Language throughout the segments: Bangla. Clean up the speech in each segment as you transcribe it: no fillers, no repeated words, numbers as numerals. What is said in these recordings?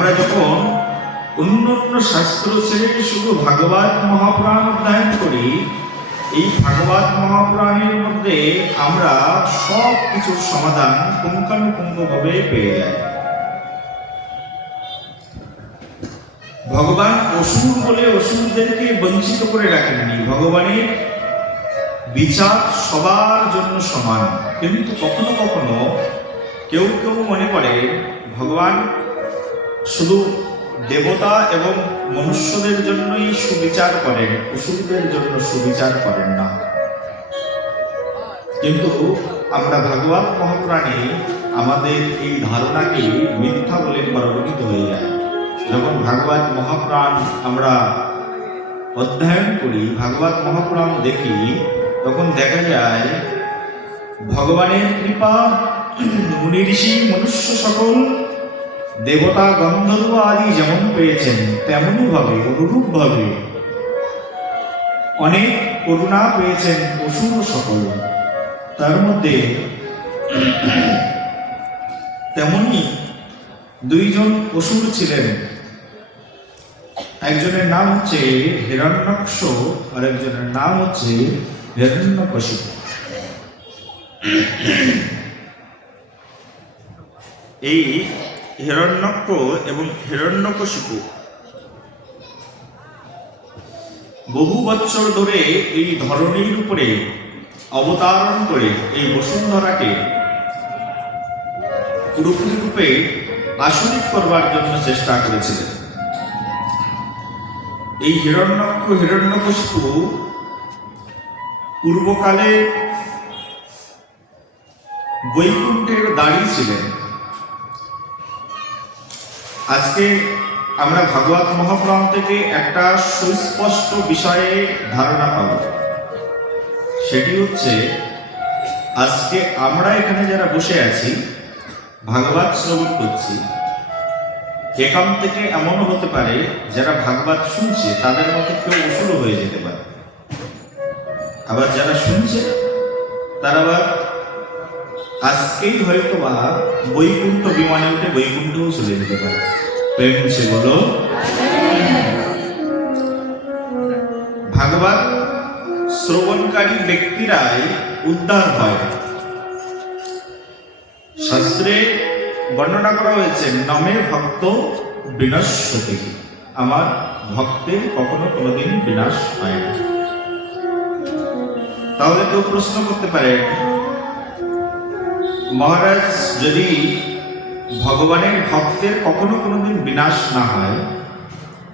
আমরা যখন অন্য অন্য শাস্ত্র ছেড়ে শুধু ভাগবত মহাপুরাণ অধ্যয়ন করি, এই ভাগবত মহাপুরাণের মধ্যে আমরা সব কিছুর সমাধান পুঙ্খানুপুঙ্খভাবে পেয়ে যাই। ভগবান অসুর বলে অসুরদেরকে বঞ্চিত করে রাখেননি। ভগবানের বিচার সবার জন্য সমান, কিন্তু কখনো কখনো কেউ কেউ মনে করে ভগবান শুধু দেবতা এবং মনুষ্যদের জন্যই সুবিচার করেন, অসুরদের জন্য সুবিচার করেন না। কিন্তু আমরা ভাগবত মহাপুরাণে আমাদের এই ধারণাকে মিথ্যা বলে পরিণত হয়ে যায়। যখন ভাগবত মহাপুরাণ আমরা অধ্যয়ন করি, ভাগবত মহাপুরাণ দেখি, তখন দেখা যায় ভগবানের কৃপা মুনি ঋষি মনুষ্য সকল দেবতা গন্ধর্ব আদি যেমন পেয়েছেন, তেমনই ভাবে অনুরূপ ভাবে অনেক করুণা পেয়েছেন অসুর সকল। তার মধ্যে তেমনি দুইজন অসুর ছিলেন। একজনের নাম হচ্ছে হিরণ্যাক্ষ আর একজনের নাম হচ্ছে হিরণ্যকশিপু। এই হিরণ্যাক্ষ এবং হিরণ্যকশিপু বহু বছর ধরে এই ধরনীর উপরে অবতারণ করে এই বসুন্ধরাকে পুরোপুরি রূপে আসরিত করবার জন্য চেষ্টা করেছিলেন। এই হিরণ্যাক্ষ হিরণ্যকশিপু পূর্বকালে বৈকুণ্ঠের দাঁড়ি ছিলেন। আজকে আমরা ভাগবত মহাপুরাণ থেকে একটা সুস্পষ্ট বিষয়ে ধারণা পাব। সেটি হচ্ছে, আজকে আমরা এখানে যারা বসে আছি ভাগবত শ্রবণ করছি, এখান থেকে এমনও হতে পারে যারা ভাগবত শুনছে তাদের মধ্যে কেউ অসুর হয়ে যেতে পারে। আবার যারা শুনছে তারা আবার আজকেই হয়তো বা বৈকুণ্ঠ বিমানে উঠে বৈকুণ্ঠও চলে যেতে পারে। প্রেম সে বলো। ভাগবত শ্রবণকারী ব্যক্তিরাই উদ্ধার হয়। শাস্ত্রে বর্ণনা করা হয়েছে, নমে ভক্ত বিনশ্যতি, আমার ভক্তের কখনো কোনোদিন বিনাশ হয় না। তাহলে কেউ প্রশ্ন করতে পারে, মহারাজ যদি ভগবানের ভক্তের কখনো কোনোদিন বিনাশ না হয়,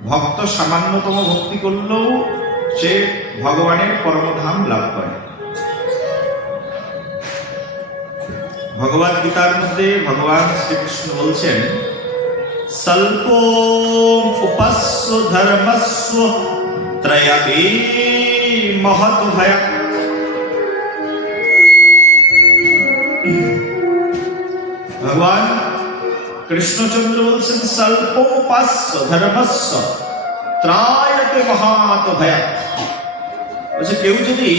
ভক্ত সামান্যতম ভক্তি করলেও সে ভগবানের পরমধাম লাভ করে। ভগবদ গীতার মধ্যে ভগবান শ্রীকৃষ্ণ বলছেন, স্বল্প উপাস্য ধর্মস্ব ত্রয়াপি মহৎ ভয়াৎ। ভগবান কৃষ্ণচন্দ্র বলছেন, স্বল্প উপাস্য ধর্মস্য ত্রয়াপি মহৎ ভয়াৎ। কেউ যদি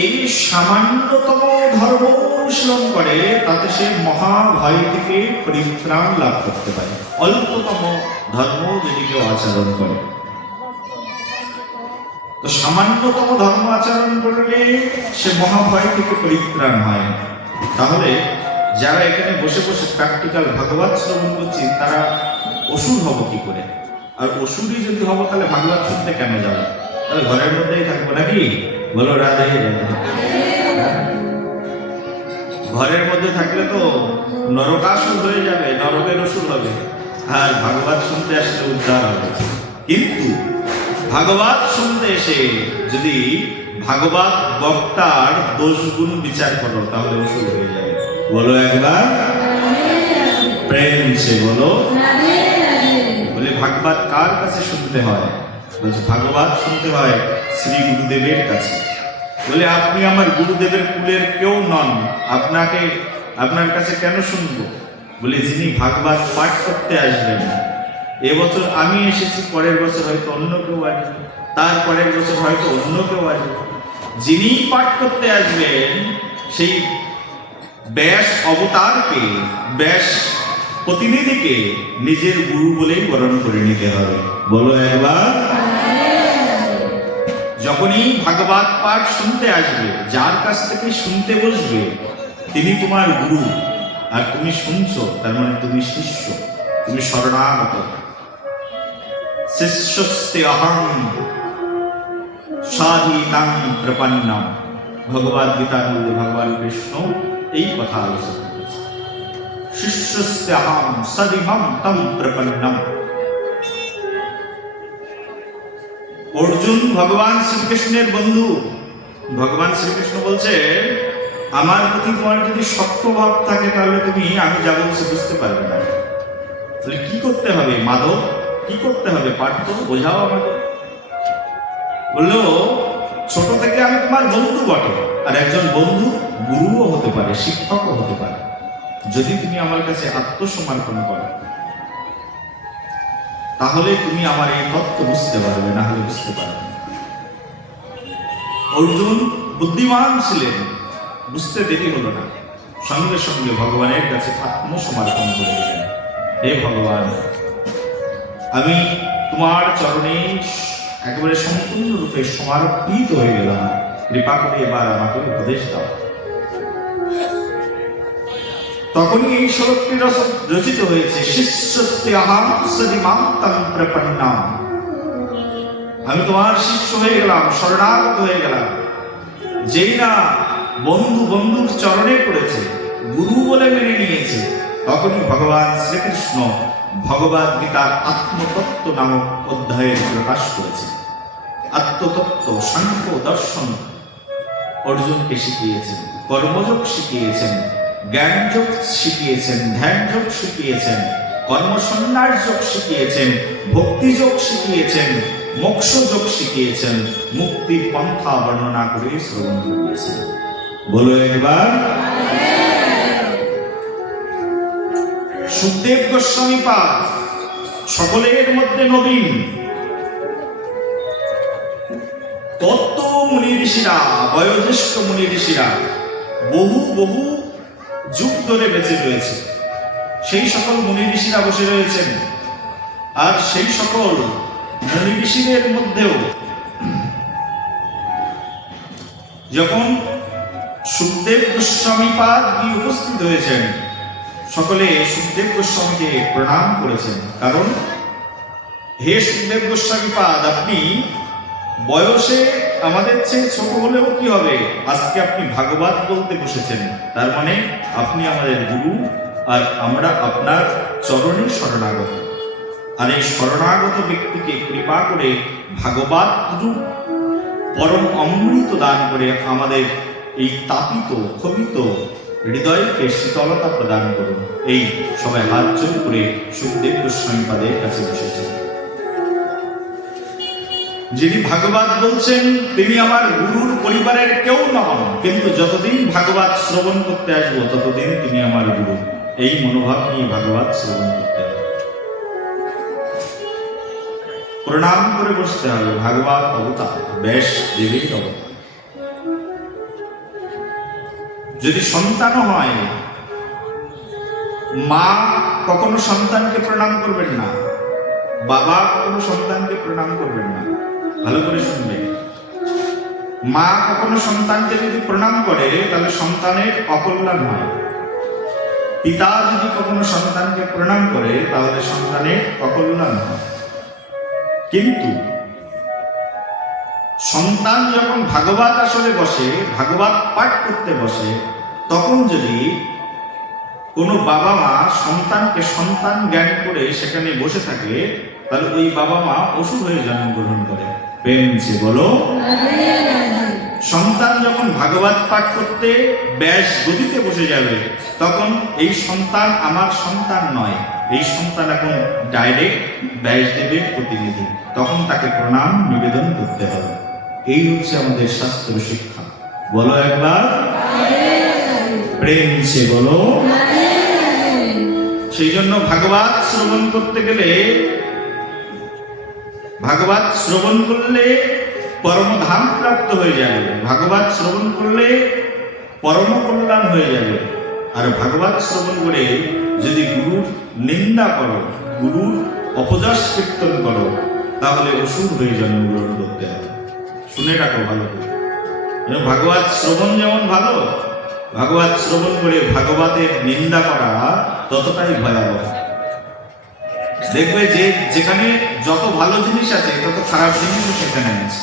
সামান্যতম ধর্ম অনুশীলন করে তাতে সে মহাভয় থেকে পরিত্রাণ লাভ করতে পারে। অল্পতম ধর্ম যদি কেউ আচরণ করে, তো সামান্যতম ধর্ম আচরণ করলে সে মহাভয় থেকে পরিত্রাণ হয়। তাহলে যারা এখানে বসে বসে প্র্যাকটিক্যাল ভাগবত শ্রবণ করছি তারা অসুর হব কি করে? আর অসুরই যদি হব তাহলে ভাগবত শুনতে কেন যাবো? তাহলে ঘরের মধ্যেই থাকবো নাকি? বলো রাধে রাধে। ঘরের মধ্যে থাকলে তো নরকাসুর হয়ে যাবে, নরকের অসুর হবে। আর ভাগবত শুনতে আসলে উদ্ধার হবে। কিন্তু ভাগবত শুনতে এসে যদি ভাগবত বক্তার দোষ গুণ বিচার করো তাহলে অসুর হয়ে যাবে। বলো একবার প্রেম সে বলো। বলে ভাগবত কার কাছে শুনতে হয়? বলছে ভাগবত শুনতে হয় শ্রী গুরুদেবের কাছে। বলে আপনি আমার গুরুদেবের কুলের কেউ নন, আপনার কাছে কেন শুনবো? বলে যিনি ভাগবত পাঠ করতে আসবেন, এবছর আমি এসেছি, পরের বছর হয়তো অন্য কেউ আসবে, তার পরের বছর হয়তো অন্য কেউ আসবে। যিনি পাঠ করতে আসবেন সেই ব্যাস অবতারকে, ব্যাস প্রতিনিধিকে নিজের গুরু বলেই বরণ করে নিতে হবে। বলো একবার। যখনই ভাগবত পাঠ শুনতে আসবে, যার কাছ থেকে শুনতে বসবে, তিনি তোমার গুরু, আর তুমি শুনছো, তার মানে তুমি শিষ্য, তুমি শরণাগত। শিষ্যস্তে অহং সাধিতাং প্রপন্নম। ভগবদ গীতার মধ্যে ভগবান কৃষ্ণ এই কথা আলোচনা করেছে। শিষ্যস্তে অহং সদিমম তম প্রপন্নম। অর্জুন ভগবান শ্রীকৃষ্ণের বন্ধু। ভগবান শ্রীকৃষ্ণ বলছে, আমার প্রতি তোমার যদি সখ্য ভাব থাকে, তাহলে তুমি আমি যা বলছি বুঝতে পারবে না। তাহলে কি করতে হবে মাধব, কি করতে হবে পার্থ, বোঝাও আমাকে। বললো, ছোট থেকে আমি তোমার বন্ধু বটে, আর একজন বন্ধু গুরুও হতে পারে, শিক্ষকও হতে পারে, যদি তুমি আমার কাছে আত্মসমর্পণ করো, তাহলে তুমি আমার এই তত্ত্ব বুঝতে পারবে, না হলে বুঝতে পারবে না। অর্জুন বুদ্ধিমান ছিলেন, বুঝতে দেরি হলো না, সঙ্গে সঙ্গে ভগবানের কাছে আত্মসমর্পণ করে দিলেন। হে ভগবান, আমি তোমার চরণে একেবারে সম্পূর্ণরূপে সমর্পিত হয়ে গেলাম, কৃপা করে এবার আমাকে উপদেশ দাও। তখনই এই শ্লোকটি রচিত হয়েছে, শিষ্যস্তে অহং সদিমাং তং প্রপন্নম। আমি তোমার শিষ্য হয়ে গেলাম, শরণাগত হয়ে গেলাম। যেই না বন্ধু বন্ধুর চরণে পড়েছে, গুরু বলে মেনে নিয়েছে, তখনই ভগবান শ্রীকৃষ্ণ ভগবদ গীতার আত্মতত্ত্ব নামক অধ্যায়ের প্রকাশ করেছে। আত্মতত্ত্ব, সাংখ্য দর্শন অর্জুনকে শিখিয়েছেন, কর্মযোগ শিখিয়েছেন, জ্ঞানযোগ শিখিয়েছেন, ধ্যানযোগ শিখিয়েছেন, কর্মসন্ন্যাস যোগ শিখিয়েছেন, ভক্তিযোগ শিখিয়েছেন, মোক্ষযোগ শিখিয়েছেন, মুক্তির পন্থা বর্ণনা করে শ্রবণ করিয়েছেন। বলো একবার। সুখদেব গোস্বামী পাদ সকলের মধ্যে নবীন। কত মুনি ঋষিরা, বয়োজ্যেষ্ঠ মুনি ঋষিরা বহু বহু যুগ ধরে বেঁচে রয়েছে, সেই সকল মুনি ঋষিরা বসে রয়েছেন। আর সেই সকল মুনি ঋষিদের মধ্যেও যখন সুখদেব গোস্বামী পাদ গিয়ে উপস্থিত হয়েছেন, সকলে সুখদেব গোস্বামীকে প্রণাম করেছেন। কারণ, হে সুখদেব গোস্বামী পাদ, আপনি বয়সে আমাদের চেয়ে ছোট হলেও কি হবে, আজকে আপনি ভাগবত বলতে বসেছেন, তার মানে আপনি আমাদের গুরু, আর আমরা আপনার চরণে শরণাগত। আর এই শরণাগত ব্যক্তিকে কৃপা করে ভাগবত রূপ পরম অমৃত দান করে আমাদের এই তাপিত ক্ষোভিত হৃদয়কে শীতলতা প্রদান করুন। এই সবাই হাত জোর করে সুখদেব গোস্বামী পাদের কাছে বসেছেন। যিনি ভাগবত বলছেন, তিনি আমার গুরুর পরিবারের কেউ নন, কিন্তু যতদিন ভাগবত শ্রবণ করতে আসবো ততদিন তিনি আমার গুরু। এই মনোভাব নিয়ে ভাগবত শ্রবণ করতে হবে, প্রণাম করে বসতে হবে। ভাগবত অবতার, ব্যাস দেবের অবতার। যদি সন্তান হয়, মা কখনো সন্তানকে প্রণাম করবেন না, বাবা কখনো সন্তানকে প্রণাম করবেন না। ভালো করে শুনবেন, মা কখনো সন্তানকে যদি প্রণাম করে তাহলে সন্তানের অকল্যাণ হয়। পিতা যদি কখনো সন্তানকে প্রণাম করে তাহলে সন্তানের অকল্যাণ হয়। কিন্তু সন্তান যখন ভাগবত আসরে বসে, ভাগবত পাঠ করতে বসে, তখন যদি কোনো বাবা মা সন্তানকে সন্তান জ্ঞান করে সেখানে বসে থাকে, তাহলে ওই বাবা মা অসুর হয়ে জন্মগ্রহণ করে। প্রেমছে বলো। সন্তান যখন ভাগবত পাঠ করতে ব্যাস গদিতে বসে যাবে, তখন এই সন্তান আমার সন্তান নয়, এই সন্তান এখন ডাইরেক্ট ব্যাসদেবের প্রতিনিধি, তখন তাকে প্রণাম নিবেদন করতে হবে। এই হচ্ছে আমাদের শাস্ত্র শিক্ষা। বলো একবার প্রেম সে বলো। সেই জন্য ভাগবত শ্রবণ করতে গেলে, ভাগবত শ্রবণ করলে পরমধাম প্রাপ্ত হয়ে যাবে, ভাগবত শ্রবণ করলে পরম কল্যাণ হয়ে যাবে। আর ভাগবত শ্রবণ করে যদি গুরুর নিন্দা করো, গুরুর অপযশ কীর্তন করো, তাহলে অসুর হয়ে জন্মগ্রহণ করতে হবে। শুনে রাখো ভালো করে। ভাগবত শ্রবণ যেমন ভালো, ভাগবত শ্রবণ করে ভাগবতের নিন্দা করা ততটাই ভয়াবহ। দেখবে যে যেখানে যত ভালো জিনিস আছে তত খারাপ জিনিসও সেখানে আছে।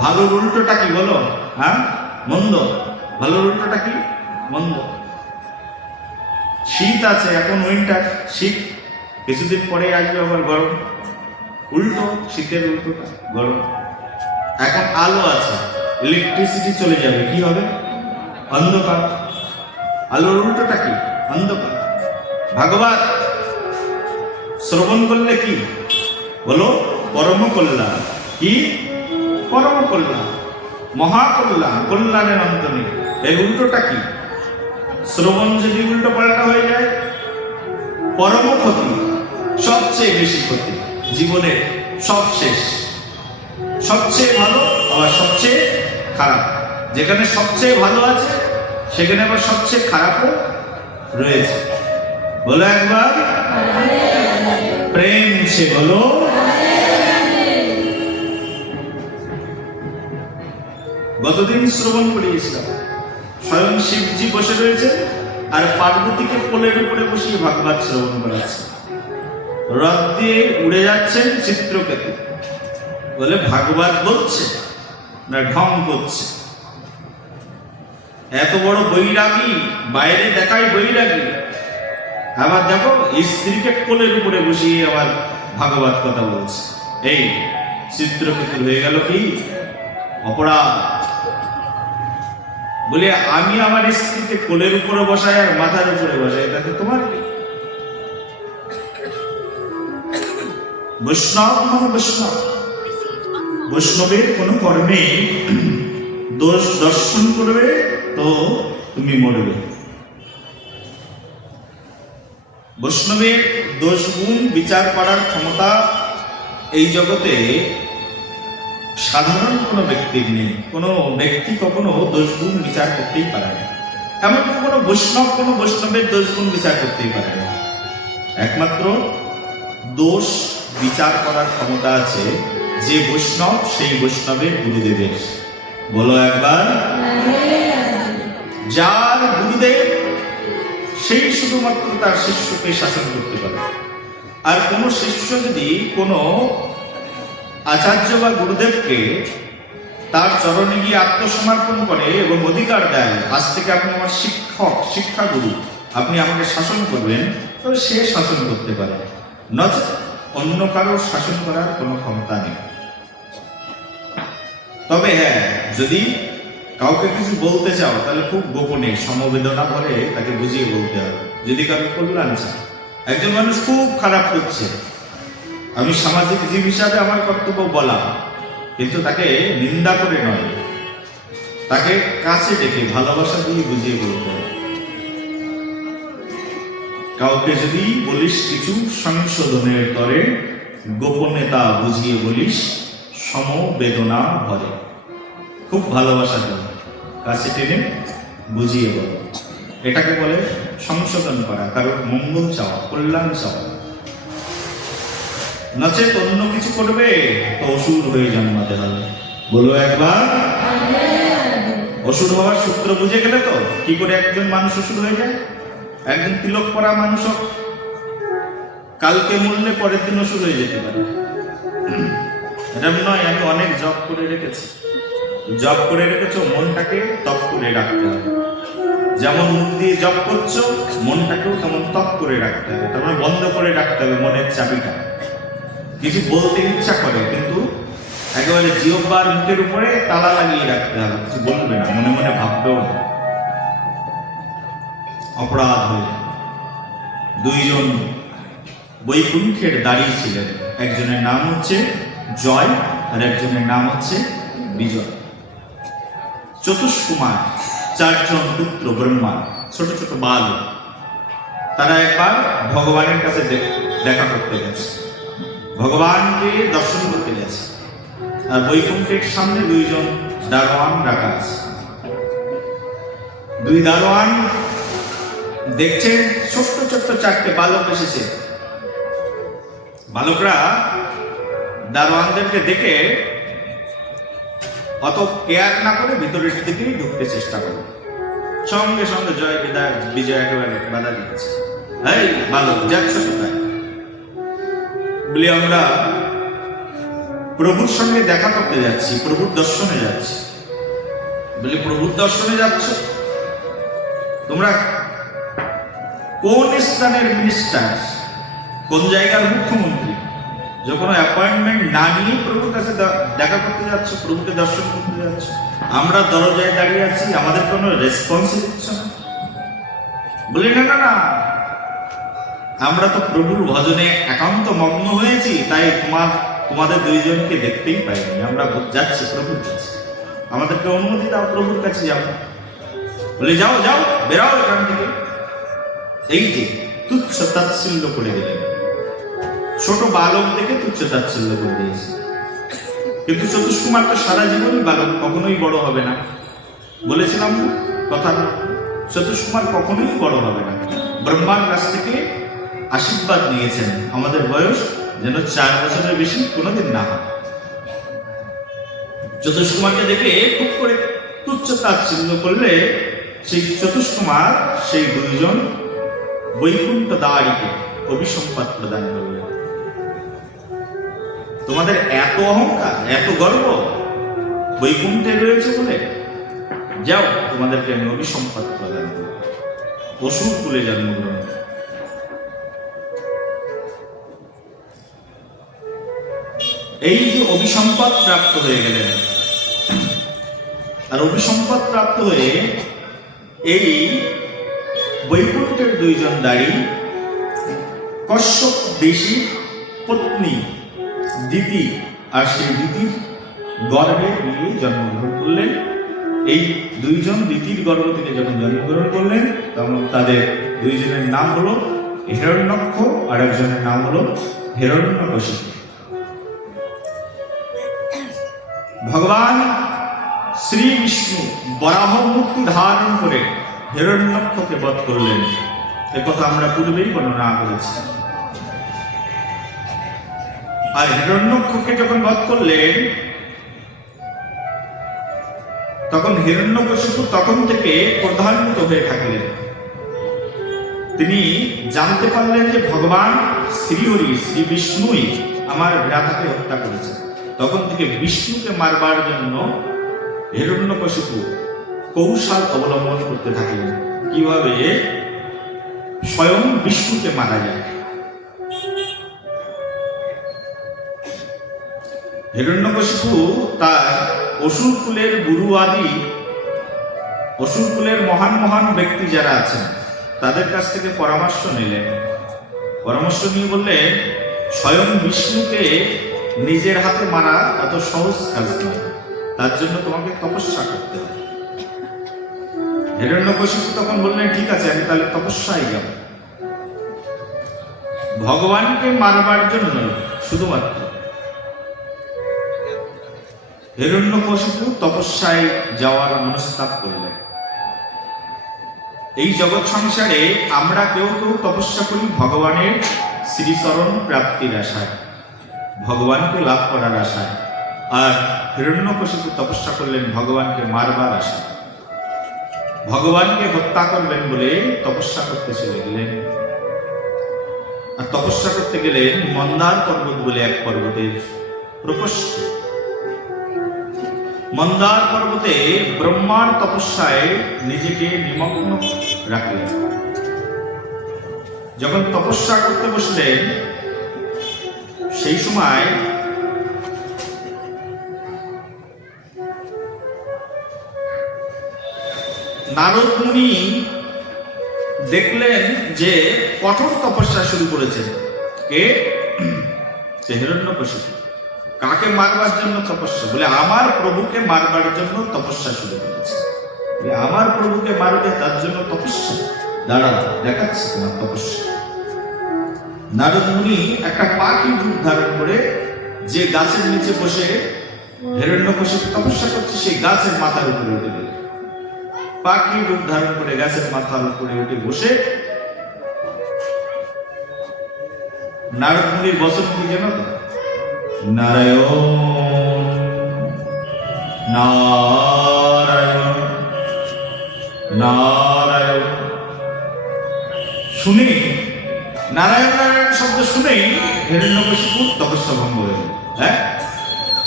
ভালোর উল্টোটা কি বলো? হ্যাঁ, মন্দ। ভালোর উল্টোটা কি? মন্দ। শীত আছে, এখন উইন্টার, শীত, কিছুদিন পরে আসবে আবার গরম। উল্টো, শীতের উল্টোটা গরম। এখন আলো আছে, ইলেকট্রিসিটি চলে যাবে, কি হবে? অন্ধকার। আলোর উল্টোটা কি? অন্ধকার। ভাগবত শ্রবণ করলে কি বলো? পরম কল্যাণ। কি? পরম কল্যাণ, মহাকল্যাণ, কল্যাণের অন্ত নেই। এর উল্টোটা কি? শ্রবণ যদি উল্টো পাল্টা হয়ে যায়, পরম ক্ষতি, সবচেয়ে বেশি ক্ষতি, জীবনের সব শেষ। সবচেয়ে ভালো আবার সবচেয়ে খারাপ। যেখানে সবচেয়ে ভালো আছে সেখানে আবার সবচেয়ে খারাপও রয়েছে। বলো একবার প্রেম সে বলো। গতদিন শ্রবণ করিয়েছিলাম, স্বয়ং শিবজি বসে রয়েছে আর পার্বতীকে কোলের উপরে বসিয়ে ভাগবত শ্রবণ করাচ্ছে। রথ দিয়ে উড়ে যাচ্ছেন চিত্রকেতু। বলে ভাগবত বলছে না ঢং করছে? এত বড় বৈরাগী, বাইরে দেখায় বৈরাগী, আবার দেখো স্ত্রীকে কোলের উপরে বসিয়ে আবার ভাগবত কথা বলছে। এই চিত্রকেতু হয়ে গেল কি অপরাধ। বলে আমি আমার স্ত্রীকে কোলের উপরে বসাই আর মাথার উপরে বসাই, তাতে তোমার কি? বৈষ্ণব মানে বৈষ্ণব। বৈষ্ণবের কোন কর্মে দোষ দর্শন করবে তো তুমি মরবে। বৈষ্ণবের দোষ গুণ বিচার করার ক্ষমতা এই জগতে সাধারণ কোনো ব্যক্তির নেই। কোনো ব্যক্তি কখনো দোষগুণ বিচার করতেই পারে না। এমনকি কোনো বৈষ্ণবের দোষগুণ বিচার করতেই পারে না। একমাত্র দোষ বিচার করার ক্ষমতা আছে যে বৈষ্ণব, সেই বৈষ্ণবের গুরুদেবের। বলো একবার, যার গুরুদেব সেই শুধুমাত্র তার শিষ্যকে শাসন করতে পারে। আর কোনো শিষ্য যদি কোনো আচার্য বা গুরুদেবকে তার চরণে গিয়ে আত্মসমর্পণ করে এবং অধিকার দেয়, আজ থেকে আপনি আমার শিক্ষক, শিক্ষাগুরু, আপনি আমাকে শাসন করবেন, তবে সে শাসন করতে পারে, নচেত অন্য কারোর শাসন করার কোনো ক্ষমতা নেই। তবে হ্যাঁ, যদি কাউকে কিছু বলতে চাও তাহলে খুব গোপনে সমবেদনা করে তাকে বুঝিয়ে বলতে হবে। যদি কাউকে কল্যাণ চাও, একজন মানুষ খুব খারাপ করছে, আমি সামাজিক জীব হিসাবে আমার কর্তব্য বলা, কিন্তু তাকে নিন্দা করে নয়, তাকে কাছে ডেকে ভালোবাসা দিয়ে বুঝিয়ে বলতে হবে। কাউকে যদি বলিস কিছু সংশোধনের তরে, গোপনে তা বুঝিয়ে বলিস সমবেদনা ভরে। খুব ভালোবাসা দিয়ে কাছে টেনে বুঝিয়ে বলো, এটাকে বলে সংশোধন করা, কারোর মঙ্গল চাওয়া, কল্যাণ চাওয়া। নচেত অন্য কিছু করবে তো অসুর হয়ে জন্মাতে হবে। বলো একবার। অসুর হওয়ার সূত্র বুঝে গেলে তো কি করে একজন মানুষ অসুর হয়ে যায়। একজন তিলক পরা মানুষ কালকে মরলে পরের দিন অসুর হয়ে যেতে পারে। এরকম নয়, আমি অনেক জব করে রেখেছি। জব করে রেখেছো, মনটাকে তপ করে রাখতে হবে। যেমন মুখ দিয়ে জব করছো, মনটাকেও তেমন তপ করে রাখতে হবে। তারপরে বন্ধ করে রাখতে হবে মনের চাবিটা। কিছু বলতে ইচ্ছা করে কিন্তু একেবারে জিহ্বার মুখের উপরে তালা লাগিয়ে রাখতে হবে, কিছু বলবে না, মনে মনে ভাববেও না, অপরাধ হয়ে। দুইজন বৈকুণ্ঠের দাঁড়িয়ে ছিলেন, একজনের নাম হচ্ছে জয় আর একজনের নাম হচ্ছে বিজয়। চতুষ্কুমার, চারজন পুত্র ব্রহ্মা, ছোট ছোট বাল। তারা একবার ভগবানের কাছে দেখা করতে গেছে, ভগবানকে দর্শন করতে গেছে। আর বৈকুণ্ঠের সামনে দুইজন দারোয়ান রাখা আছে। দুই দারোয়ান দেখছেন ছোট্ট ছোট্ট 4টে বালক এসেছে। বালকরা দারোয়ানদেরকে দেখে অত কেয়ার না করে ভিতরের দিকেই ঢুকতে চেষ্টা করে। সঙ্গে সঙ্গে বিজয় একেবারে বাধা দিচ্ছে। এই বালক, যাচ্ছ কোথায়? বলি আমরা প্রভুর সঙ্গে দেখা করতে যাচ্ছি, প্রভুর দর্শনে যাচ্ছি। বলি প্রভুর দর্শনে যাচ্ছ? তোমরা কোন স্থানের মিনিস্টার, কোন জায়গার মুখ্যমন্ত্রী? যে কোনো অ্যাপয়েন্টমেন্ট না নিয়ে প্রভুর কাছে দেখা করতে যাচ্ছ, প্রভুকে দর্শন করতে যাচ্ছ? আমরা দরজায় দাঁড়িয়ে আছি, আমাদের কোনো রেসপন্স দিচ্ছ না। বলি না না না, আমরা তো প্রভুর ভজনে একান্ত মগ্ন হয়েছি, তাই তোমাদের দুইজনকে দেখতেই পাইনি। আমরা যাচ্ছি প্রভুর কাছে, আমাদেরকে অনুমতি দাও, প্রভুর কাছে যাও। বলে যাও যাও, বেরাও এখান থেকে। এই যে তুচ্ছ তাচ্ছিল্য করে দিলেন, ছোট বালক দেখে তুচ্ছ তাচ্ছিল্য করে দিয়েছে। কিন্তু চতুষ্কুমার তো সারা জীবনই বালক, কখনোই বড় হবে না। বলেছিলাম না কথা, চতুষ্কুমার কখনোই বড় হবে না। ব্রহ্মার কাছ থেকে আশীর্বাদ নিয়েছেন আমাদের বয়স যেন 4 বছরের বেশি কোনোদিন না হয়। চতুষ্কুমারকে দেখে খুব করে তুচ্ছ তাচ্ছিল্য করলে সেই চতুষ্কুমার সেই দুইজন বৈকুণ্ঠ দাঁড়িকে অভিসম্পাদ প্রদান করলেন। তোমাদের এত অহংকার, এত গর্ব বৈকুণ্ঠে রয়েছে বলে, যাও তোমাদেরকে আমি অভিসম্পাদ প্রদান করব। অসুর কুলে জন্মগ্রহণ। এই যে অভিসম্পাদ প্রাপ্ত হয়ে গেলেন, আর অভিসম্পাদ প্রাপ্ত হয়ে এই বৈকুণ্ঠের দুইজন দাঁড়ি কশ্যপ ঋষি পত্নী দিতি, আর সেই দিতির গর্ভে গিয়ে জন্মগ্রহণ করলেন। এই দুইজন দিতির গর্ভ থেকে যখন জন্মগ্রহণ করলেন, তখন তাদের দুইজনের নাম হলো হিরণ্যক্ষ, আর একজনের নাম হলো হিরণ্যকশিপু। ভগবান শ্রী বিষ্ণু বরাহ মূর্তি ধারণ করে হিরণ্যক্ষকে বধ করলেন। একথা আমরা পূর্বেই বর্ণনা করেছি। আর হিরণ্যক্ষকে যখন বধ করলেন, তখন হিরণ্যকশিপু তখন থেকে ক্রোধান্বিত হয়ে থাকলেন। তিনি জানতে পারলেন যে ভগবান শ্রীহরি, শ্রী বিষ্ণুই আমার ভ্রাতাকে হত্যা করেছে। তখন থেকে বিষ্ণুকে মারবার জন্য হিরণ্যকশিপু কৌশল অবলম্বন করতে থাকলেন, কিভাবে স্বয়ং বিষ্ণুকে মারা যায়। হিরণ্যকশিপু তার অসুর কুলের গুরু আদি, অসুর কুলের মহান মহান ব্যক্তি যারা আছেন তাদের কাছ থেকে পরামর্শ নিলেন। পরামর্শ নিয়ে বললেন, স্বয়ং বিষ্ণুকে নিজের হাতে মারা অত সহজ কাজ নয়, তার জন্য তোমাকে তপস্যা করতে হবে। হিরণ্যকশিপু তখন বললেন, ঠিক আছে, আমি তাহলে তপস্যায় যাব। ভগবানকে মারবার জন্য শুধুমাত্র হিরণ্যকশিপু তপস্যায় যাওয়ার মনস্তাপ করলেন। এই জগৎ সংসারে আমরা কেউ কেউ তপস্যা করি ভগবানের শ্রীচরণ প্রাপ্তির আশায়, ভগবানকে লাভ করার আশায়। আর হিরণ্যকশিপু তপস্যা করলেন ভগবানকে মারবার আশায়। ভগবানকে হত্যা করবেন বলে তপস্যা করতে চলে গেলেন। আর তপস্যা করতে গেলেন মন্দার পর্বত বলে এক পর্বতের প্রকোষ্ঠে। মন্দার পর্বতে ব্রহ্মার তপস্যায় নিজেকে নিমগ্ন রাখলেন। যখন তপস্যা করতে বসলেন, সেই সময় নারদ মুনি দেখলেন যে কঠোর তপস্যা শুরু করেছেন। কে? হিরণ্যকশিপু। কাকে মারবার জন্য তপস্যা? বলে আমার প্রভুকে মারবার জন্য তপস্যা শুরু করেছে। আমার প্রভুকে মারবে, তার জন্য তপস্যা? দাঁড়াও, দেখাচ্ছি তোমার তপস্যা। নারদ মুনি একটা পাখি রূপ ধারণ করে যে গাছের নিচে বসে হিরণ্যকশিপু তপস্যা করছে, সেই গাছের মাথার উপরে উঠে গেলেন। পাখি রূপ ধারণ করে গাছের মাথার উপরে উঠে বসে নারদ মুনির বচন কি জানো তো? নারায়ণ নারায়ণ নারায়ণ। শুনে নারায়ণ নারায়ণ শব্দ শুনেই হিরণ্যকশিপুর তপস্যা ভঙ্গ হয়ে গেল। হ্যাঁ,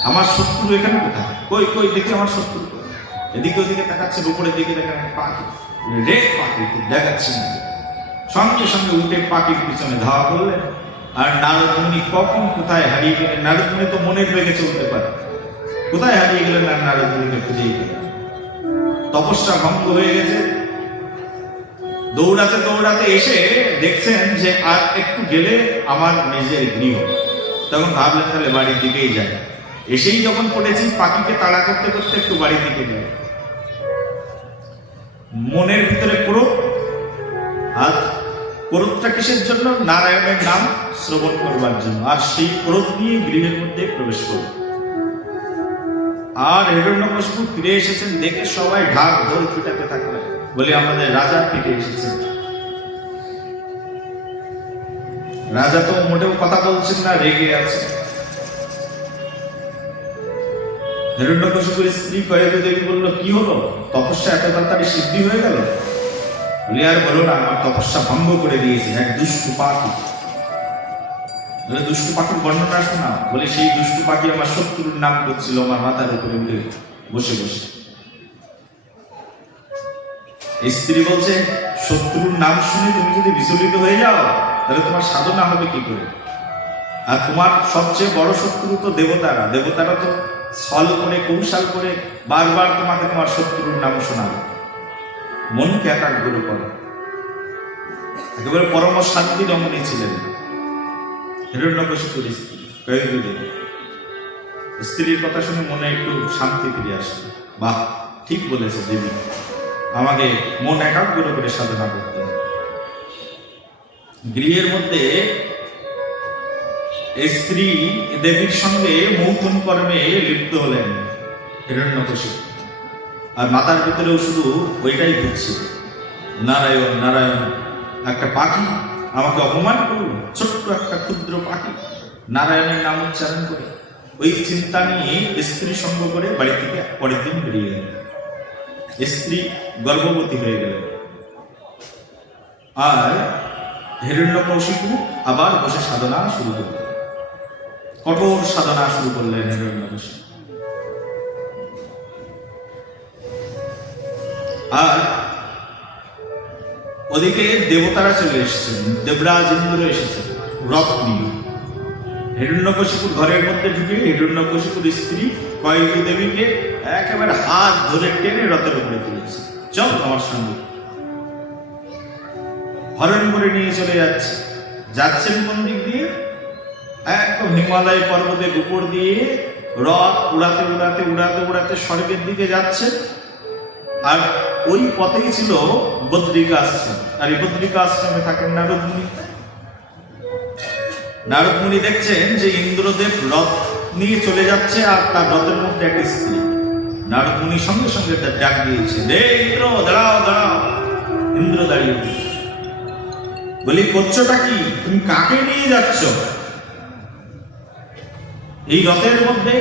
আমার শত্রু এখানে কোথায়? কই কই দেখি আমার শত্রু। এদিকে ওদিকে তাকাচ্ছেন, উপরের দিকে দেখেন পাখি, রেড পাখি দেখাচ্ছে না। সঙ্গে সঙ্গে উঠে পাখির পিছনে ধাওয়া করলেন। আর নারদ মুনি কখন কোথায় হারিয়ে গেলেন? নারদ মুনি তো মনের বেগে চলতে পারে, কোথায় হারিয়ে গেলেন আর নারদ মুনিকে খুঁজেই গেলেন। তপস্যা ভঙ্গ হয়ে গেছে। দৌড়াতে দৌড়াতে এসে দেখছেন যে আর একটু গেলে আমার নিজের গৃহ। তখন ভাবলেন তাহলে বাড়ির দিকেই যায়। এসেই যখন পড়েছি, পাখিকে তাড়া করতে করতে একটু বাড়ির দিকে যায়। মনের ভিতরে ক্রোধ, আর ক্রোধটা কিসের জন্য? নারায়ণের নাম শ্রবণ করবার জন্য। আর সেই ক্রোধ নিয়ে গৃহের মধ্যে প্রবেশ করল। আর হিরণ্যকশিপু ফিরে এসেছেন দেখে সবাই ঢাক ঢোল পিটাতে থাকলেন, বলে আমাদের রাজা ফিরে এসেছেন। রাজা তো মোটেও কথা বলছেন না, রেগে আছে। হিরণ্যকশিপুর স্ত্রী কয়েদি দেবী বলল, কি হলো? তপস্যা এত তাড়াতাড়ি সিদ্ধি হয়ে গেল? বলে, আর বলো না, আমার তপস্যা ভঙ্গ করে দিয়েছে এক দুষ্টু পাখি। বলে, দুষ্টু পাখির বর্ণনা শোনা। বলে, সেই দুষ্টু পাখি আমার শত্রুর নাম করছিল আমার মাথার উপরে উঠে বসে বসে। স্ত্রী বলছে, শত্রুর নাম শুনে তুমি যদি বিচলিত হয়ে যাও, তাহলে তোমার সাধনা হবে কি করে? আর তোমার সবচেয়ে বড় শত্রু তো দেবতারা। দেবতারা তো ছল করে কৌশল করে বারবার তোমাকে তোমার শত্রুর নাম শোনাবে, মনকে একাগ্র করে। একেবারে পরম শান্তি রমণী ছিলেন হিরণ্যকশিপুর স্ত্রী কয়েদি দেবী। স্ত্রীর কথা শুনে মনে একটু শান্তি ফিরে আসে। বাহ, ঠিক বলেছে দেবী, আমাকে মন একাগ্র করে সাধনা করতে হবে। গৃহের মধ্যে স্ত্রী দেবীর সঙ্গে মৌথুন কর্মে লিপ্ত হলেন হিরণ্যকশিপু। আর মাথার ভিতরেও শুধু ওইটাই ঘুরছে, নারায়ণ নারায়ণ। একটা পাখি আমাকে অপমান করল, ছোট্ট একটা ক্ষুদ্র পাখি, নারায়ণের নাম উচ্চারণ করে। ওই চিন্তা নিয়ে স্ত্রী সঙ্গ করে বাড়ি থেকে পরের দিন বেরিয়ে গেলেন। স্ত্রী গর্ভবতী হয়ে গেলেন। আর হিরণ্যকশিপু আবার বসে সাধনা শুরু করলেন, কঠোর সাধনা শুরু করলেন হিরণ্যকশিপু। আর ওদিকে দেবতারা চলে এসেছেন, দেবরাজ ইন্দ্র এসেছেন রথ নিয়ে। হিরণ্যকশিপুর ঘরের মধ্যে ঢুকে হিরণ্যকশিপুর স্ত্রী কয়েদি দেবীকে একেবারে হাত ধরে টেনে রথের উপরে তুলেছে। চল আমার সঙ্গে। হরণ করে নিয়ে চলে যাচ্ছেন কোন দিক দিয়ে? একদম হিমালয় পর্বতের উপর দিয়ে রথ উড়াতে উড়াতে উড়াতে উড়াতে স্বর্গের দিকে যাচ্ছে। আর ওই পথেই ছিল বদ্রিকা আশ্রম। আর এই বদ্রিকা আশ্রমে থাকেন নারদ মুনি। নারদ মুনি দেখছেন যে ইন্দ্রদেব রথ নিয়ে চলে যাচ্ছে, আর তার রথের মধ্যে একটা স্ত্রী। নারদ মুনি সঙ্গে সঙ্গে তার ডাক দিয়েছে, রে ইন্দ্র, দাঁড়াও দাঁড়াও। ইন্দ্র দাঁড়িয়ে বলি, করছোটা কি? তুমি কাকে নিয়ে যাচ্ছ এই রথের মধ্যে?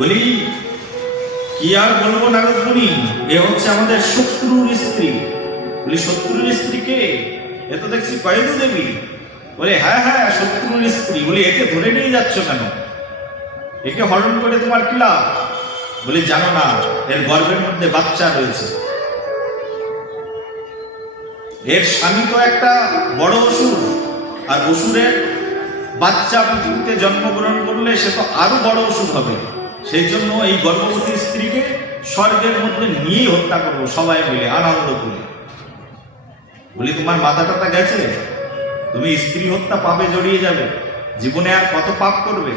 বলি, কি আর বলবো নারদ মুনি, এ হচ্ছে আমাদের শত্রুর স্ত্রী। বলি, শত্রুর স্ত্রী কে? এ তো দেখছি কয়েদি দেবী। বলে, হ্যাঁ হ্যাঁ, শত্রুর স্ত্রী। বলি, একে ধরে নিয়ে যাচ্ছ কেন? একে হরণ করে তোমার কি লাভ? বলি, জানো না, এর গর্ভের মধ্যে বাচ্চা রয়েছে। এর স্বামী তো একটা বড় অসুর, আর অসুরের বাচ্চা পৃথিবীতে জন্মগ্রহণ করলে সে তো আরো বড় অসুর হবে। সেই জন্য এই গর্ভবতী স্ত্রীকে স্বর্গের মধ্যে নিয়েই হত্যা করবো সবাই মিলে আনন্দ করে। বলি, তোমার মাথা টাথা গেছে? তুমি স্ত্রী হত্যা পাপে জড়িয়ে যাবে, জীবনে আর কত পাপ করবে?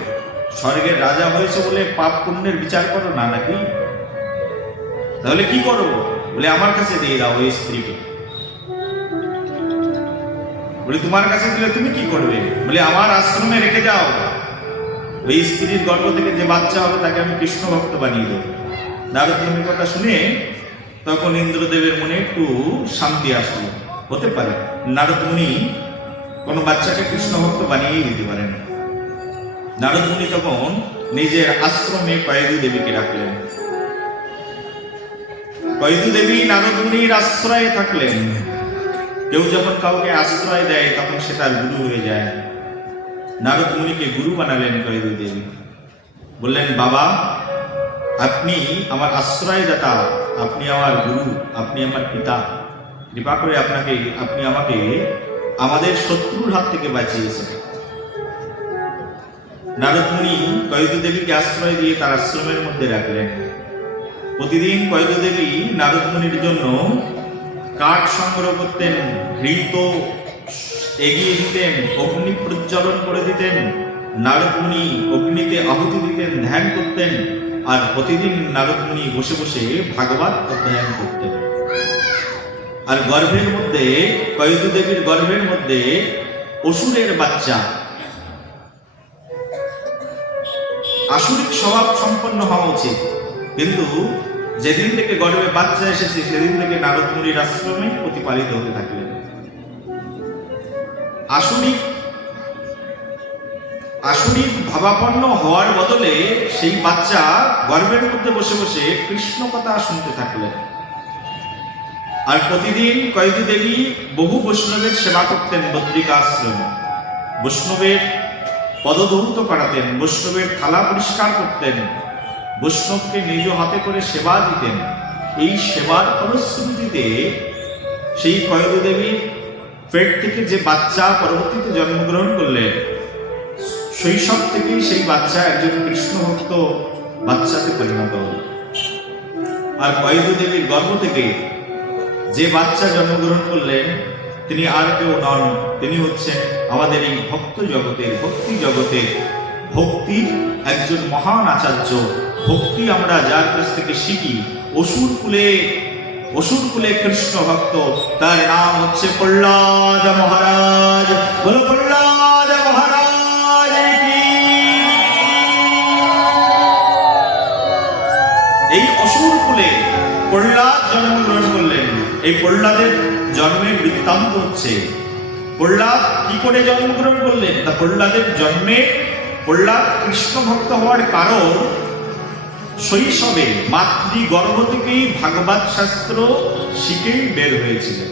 স্বর্গের রাজা হয়েছে বলে পাপ পুণ্যের বিচার করো না নাকি? তাহলে কি করো? বলে, আমার কাছে দিয়ে দাও ওই স্ত্রীকে। বলে, তোমার কাছে দিলে তুমি কি করবে? বলে, আমার আশ্রমে রেখে যাও। ওই স্ত্রীর গর্ভ থেকে যে বাচ্চা হবে তাকে আমি কৃষ্ণ ভক্ত বানিয়ে দেবো। নারদ মুনির কথা শুনে তখন ইন্দ্রদেবের মনে একটু শান্তি আসলো। হতে পারে নারদ মুনি কোনো বাচ্চাকে কৃষ্ণ ভক্ত বানিয়েই দিতে পারেন। নারদ মুনি তখন নিজের আশ্রমে কয়েদু দেবীকে রাখলেন। কয়েদু দেবী নারদ মুনির আশ্রয়ে থাকলেন। কেউ যখন কাউকে আশ্রয় দেয় তখন সে তার গুরু হয়ে যায়। নারদ মুনিকে গুরু বানালেন কয়েদু দেবী। বললেন, বাবা আপনি আমার আশ্রয়দাতা, আপনি আমার গুরু, আপনি আমার পিতা, কৃপা করে আপনি আমাকে আমাদের শত্রুর হাত থেকে বাঁচিয়েছেন। নারদ মুনি কয়েদু দেবীকে আশ্রয় দিয়ে তার আশ্রমের মধ্যে রাখলেন। প্রতিদিন কয়েদু দেবী নারদ মুনির জন্য কাঠ সংগ্রহ করতেন, ঘৃত এগিয়ে দিতেন, অগ্নি প্রজ্বলন করে দিতেন। নারদ মুনি অগ্নিতে আহুতি দিতেন, ধ্যান করতেন। আর প্রতিদিন নারদ মুনি বসে বসে ভাগবত অধ্যয়ন করতেন। আর গর্ভের মধ্যে, কয়েদু দেবীর গর্ভের মধ্যে অসুরের বাচ্চা, আসুরিক স্বভাব সম্পন্ন হওয়া উচিত, কিন্তু যেদিন থেকে গর্ভে বাচ্চা এসেছে সেদিন থেকে নারদ মুনির আশ্রমে প্রতিপালিত হতে থাকলেন। আসুরিক ভাবাপন্ন হওয়ার বদলে সেই বাচ্চা গর্ভের মধ্যে বসে বসে কৃষ্ণ কথা শুনতে থাকলেন। আর প্রতিদিন কয়েদু দেবী বহু বৈষ্ণবের সেবা করতেন বদ্রিকা আশ্রমে। বৈষ্ণবের পদধৌত করাতেন, বৈষ্ণবের থালা পরিষ্কার করতেন, বৈষ্ণবকে নিজ হাতে করে সেবা দিতেন। এই সেবার ফলশ্রুতিতে সেই কয়েদু দেবীর পেট থেকে যে বাচ্চা পরবর্তীতে জন্মগ্রহণ করলেন, শৈশব থেকেই সেই বাচ্চা একজন কৃষ্ণ ভক্ত বাচ্চাতে পরিণত হল। আর কয়েদু দেবীর গর্ভ থেকে যে বাচ্চা জন্মগ্রহণ করলেন তিনি আর কেউ নন, তিনি হচ্ছেন আমাদের এই ভক্ত জগতের, ভক্তি জগতের, ভক্তির একজন মহান আচার্য। ভক্তি আমরা যার কাছ থেকে শিখি, অসুর কুলে কৃষ্ণ ভক্ত, তার নাম হচ্ছে প্রহ্লাদ মহারাজ। বলো প্রহ্লাদ মহারাজ কি। এই অসুর কুলে প্রহ্লাদ জন্মগ্রহণ করলেন। এই প্রহ্লাদের জন্মের বৃত্তান্ত হচ্ছে, প্রহ্লাদ কি করে জন্মগ্রহণ করলেন। তা প্রহ্লাদের জন্মে, প্রহ্লাদ কৃষ্ণ ভক্ত হওয়ার কারণ, শৈশবে মাতৃগর্ভ থেকেই ভাগবত শাস্ত্র শিখেই বের হয়েছিলেন।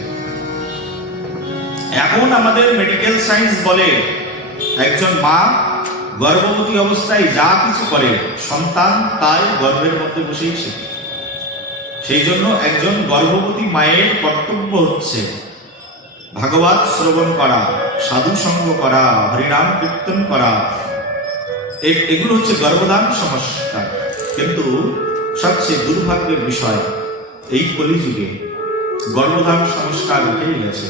এখন আমাদের মেডিকেল সায়েন্স বলে একজন মা গর্ভবতী অবস্থায় যা কিছু করে সন্তান তাই গর্ভের মধ্যে বসেই শেখে। সেই জন্য একজন গর্ভবতী মায়ের কর্তব্য হচ্ছে ভাগবত শ্রবণ করা, সাধু সঙ্গ করা, হরিনাম কীর্তন করা। এগুলো হচ্ছে গর্ভধান সংস্কার। কিন্তু সবচেয়ে দুর্ভাগ্যের বিষয়, এই কলিযুগে গর্ভধান সংস্কার উঠে গেছে।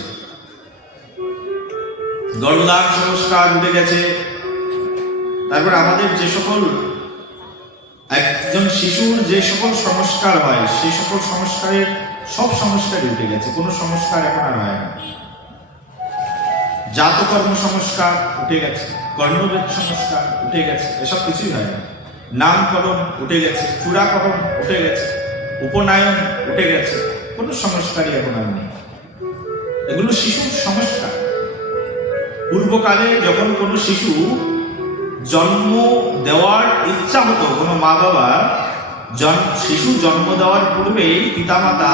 গর্ভধান সংস্কার উঠে গেছে। তারপর আমাদের যে সকল, একজন শিশুর যে সকল সংস্কার হয় সেই সকল সংস্কারের সব সংস্কারই উঠে গেছে, কোনো সংস্কার এখন আর হয় না। জাতকর্ম সংস্কার উঠে গেছে, কর্ণবেদ সংস্কার উঠে গেছে, এসব কিছুই হয় না। নামকরণ উঠে গেছে, চূড়াকরণ উঠে গেছে, উপনয়ন উঠে গেছে, কোনো সংস্কারই এখন আর নেই। এগুলো শিশুর সংস্কার। পূর্বকালে যখন কোনো শিশু জন্ম দেওয়ার ইচ্ছা হতো, কোনো মা বাবা শিশু জন্ম দেওয়ার পূর্বেই পিতামাতা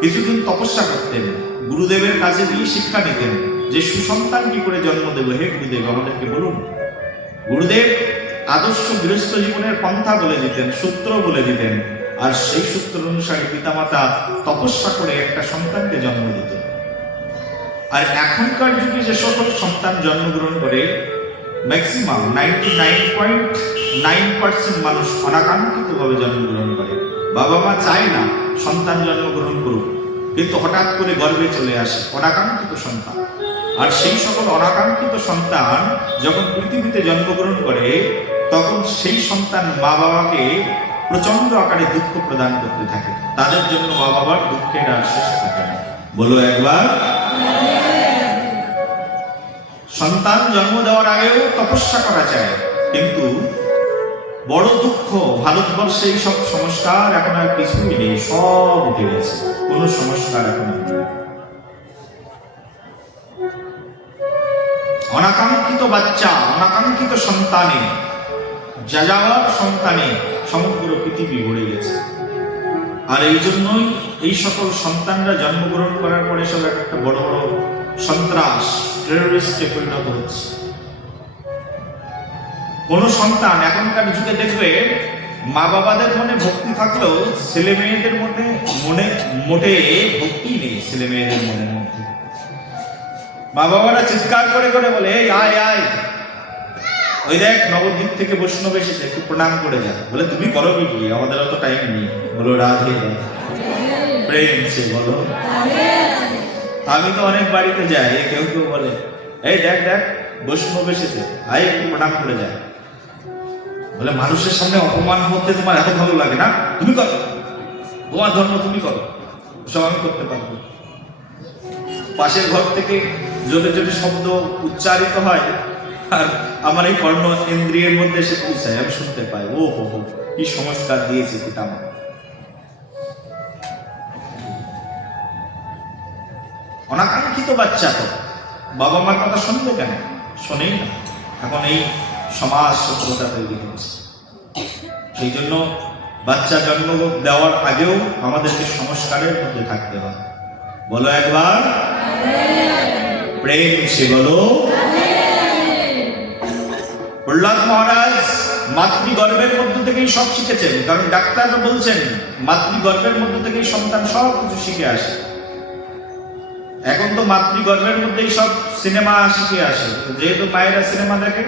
কিছুদিন তপস্যা করতেন, গুরুদেবের কাছে গিয়ে শিক্ষা নিতেন যে সুসন্তান কি করে জন্ম দেব, হে গুরুদেব আমাদেরকে বলুন। গুরুদেব আদর্শ গৃহস্থ জীবনের পন্থা বলে দিতেন, সূত্র বলে দিতেন, আর সেই সূত্র অনুসারে পিতামাতা তপস্যা করে একটা সন্তানকে জন্ম দিতেন। আর এখনকার যুগে যে সকল সন্তান জন্মগ্রহণ করে, ম্যাক্সিমাম 99.9% মানুষ অনাকাঙ্ক্ষিতভাবে জন্মগ্রহণ করে। বাবা মা চায় না সন্তান জন্মগ্রহণ করুক, কিন্তু হঠাৎ করে গর্ভে চলে আসে অনাকাঙ্ক্ষিত সন্তান। আর সেই সকল অনাকাঙ্ক্ষিত সন্তান যখন পৃথিবীতে জন্মগ্রহণ করে, তখন সেই সন্তান মা বাবাকে প্রচন্ড আকারে দুঃখ প্রদান করতে থাকে। তাদের জন্য মা বাবার দুঃখের আর শেষ থাকে না। বলো একবার। সন্তান জন্ম দেওয়ার আগেও তপস্যা করা যায়, কিন্তু বড় দুঃখ, ভারতবর্ষে এই সব সংস্কার এখন আর কিছুই নেই, সব উঠে গেছে, কোন সংস্কার এখন নেই। অনাকাঙ্ক্ষিত বাচ্চা, অনাকাঙ্ক্ষিত সন্তানে, যাযাবর সন্তানে সমগ্র পৃথিবী ভরে গেছে। আর এই জন্যই এই সকল সন্তানরা জন্মগ্রহণ করার পরে সব একটা বড় বড় সন্ত্রাস, টেররিস্টে পরিণত হচ্ছে। কোন সন্তান এখনকার যুগে দেখবে মা বাবাদের মনে ভক্তি থাকলেও ছেলে মেয়েদের মনে মোটে ভক্তি নেই। ছেলে মেয়েদের মনের মধ্যে মা বাবারা চিৎকার করে করে বলে, এই আয় আয়, ওই দেখ নবদ্বীপ থেকে বৈষ্ণব এসেছে, একটু প্রণাম করে যায়। বলে তুমি করো কি, আমাদের অত টাইম নেই। বলো রাধে প্রেম সে বলো। আমি তো অনেক বাড়িতে যাই, কেউ কেউ বলে, এই দেখ দেখ বৈষ্ণব এসেছে, আয় একটু প্রণাম করে যায়। বলে মানুষের সামনে অপমান হতে তোমার এত ভালো লাগে না? তুমি করো, তোমার ধর্ম তুমি করো, সব আমি করতে পারবো। পাশের ঘর থেকে জোরে জোরে শব্দ উচ্চারিত হয়, আর আমার এই কর্ণ ইন্দ্রিয়ের মধ্যে এসে পৌঁছায়, আমি শুনতে পাই। ও হো হো, কি সংস্কার দিয়েছে পিতা মা। অনাকাঙ্ক্ষিত বাচ্চা তো বাবা মার কথা শুনবে কেন? শোনেই না। এখন এই সমাজ সভ্যতা তৈরি হচ্ছে। সেই জন্য বাচ্চা জন্ম দেওয়ার আগেও আমাদেরকে সংস্কারের মধ্যে থাকতে হবে। বলো একবার প্রেম সে বলো। প্রহ্লাদ মহারাজ মাতৃগর্ভের মধ্য থেকেই সব শিখেছেন, কারণ ডাক্তাররা বলছেন মাতৃগর্ভের মধ্য থেকেই সন্তান সব কিছু শিখে আসে। এখন তো মাতৃগর্ভের মধ্যেই সব সিনেমা শিখে আসে, যেহেতু মায়েরা সিনেমা দেখে।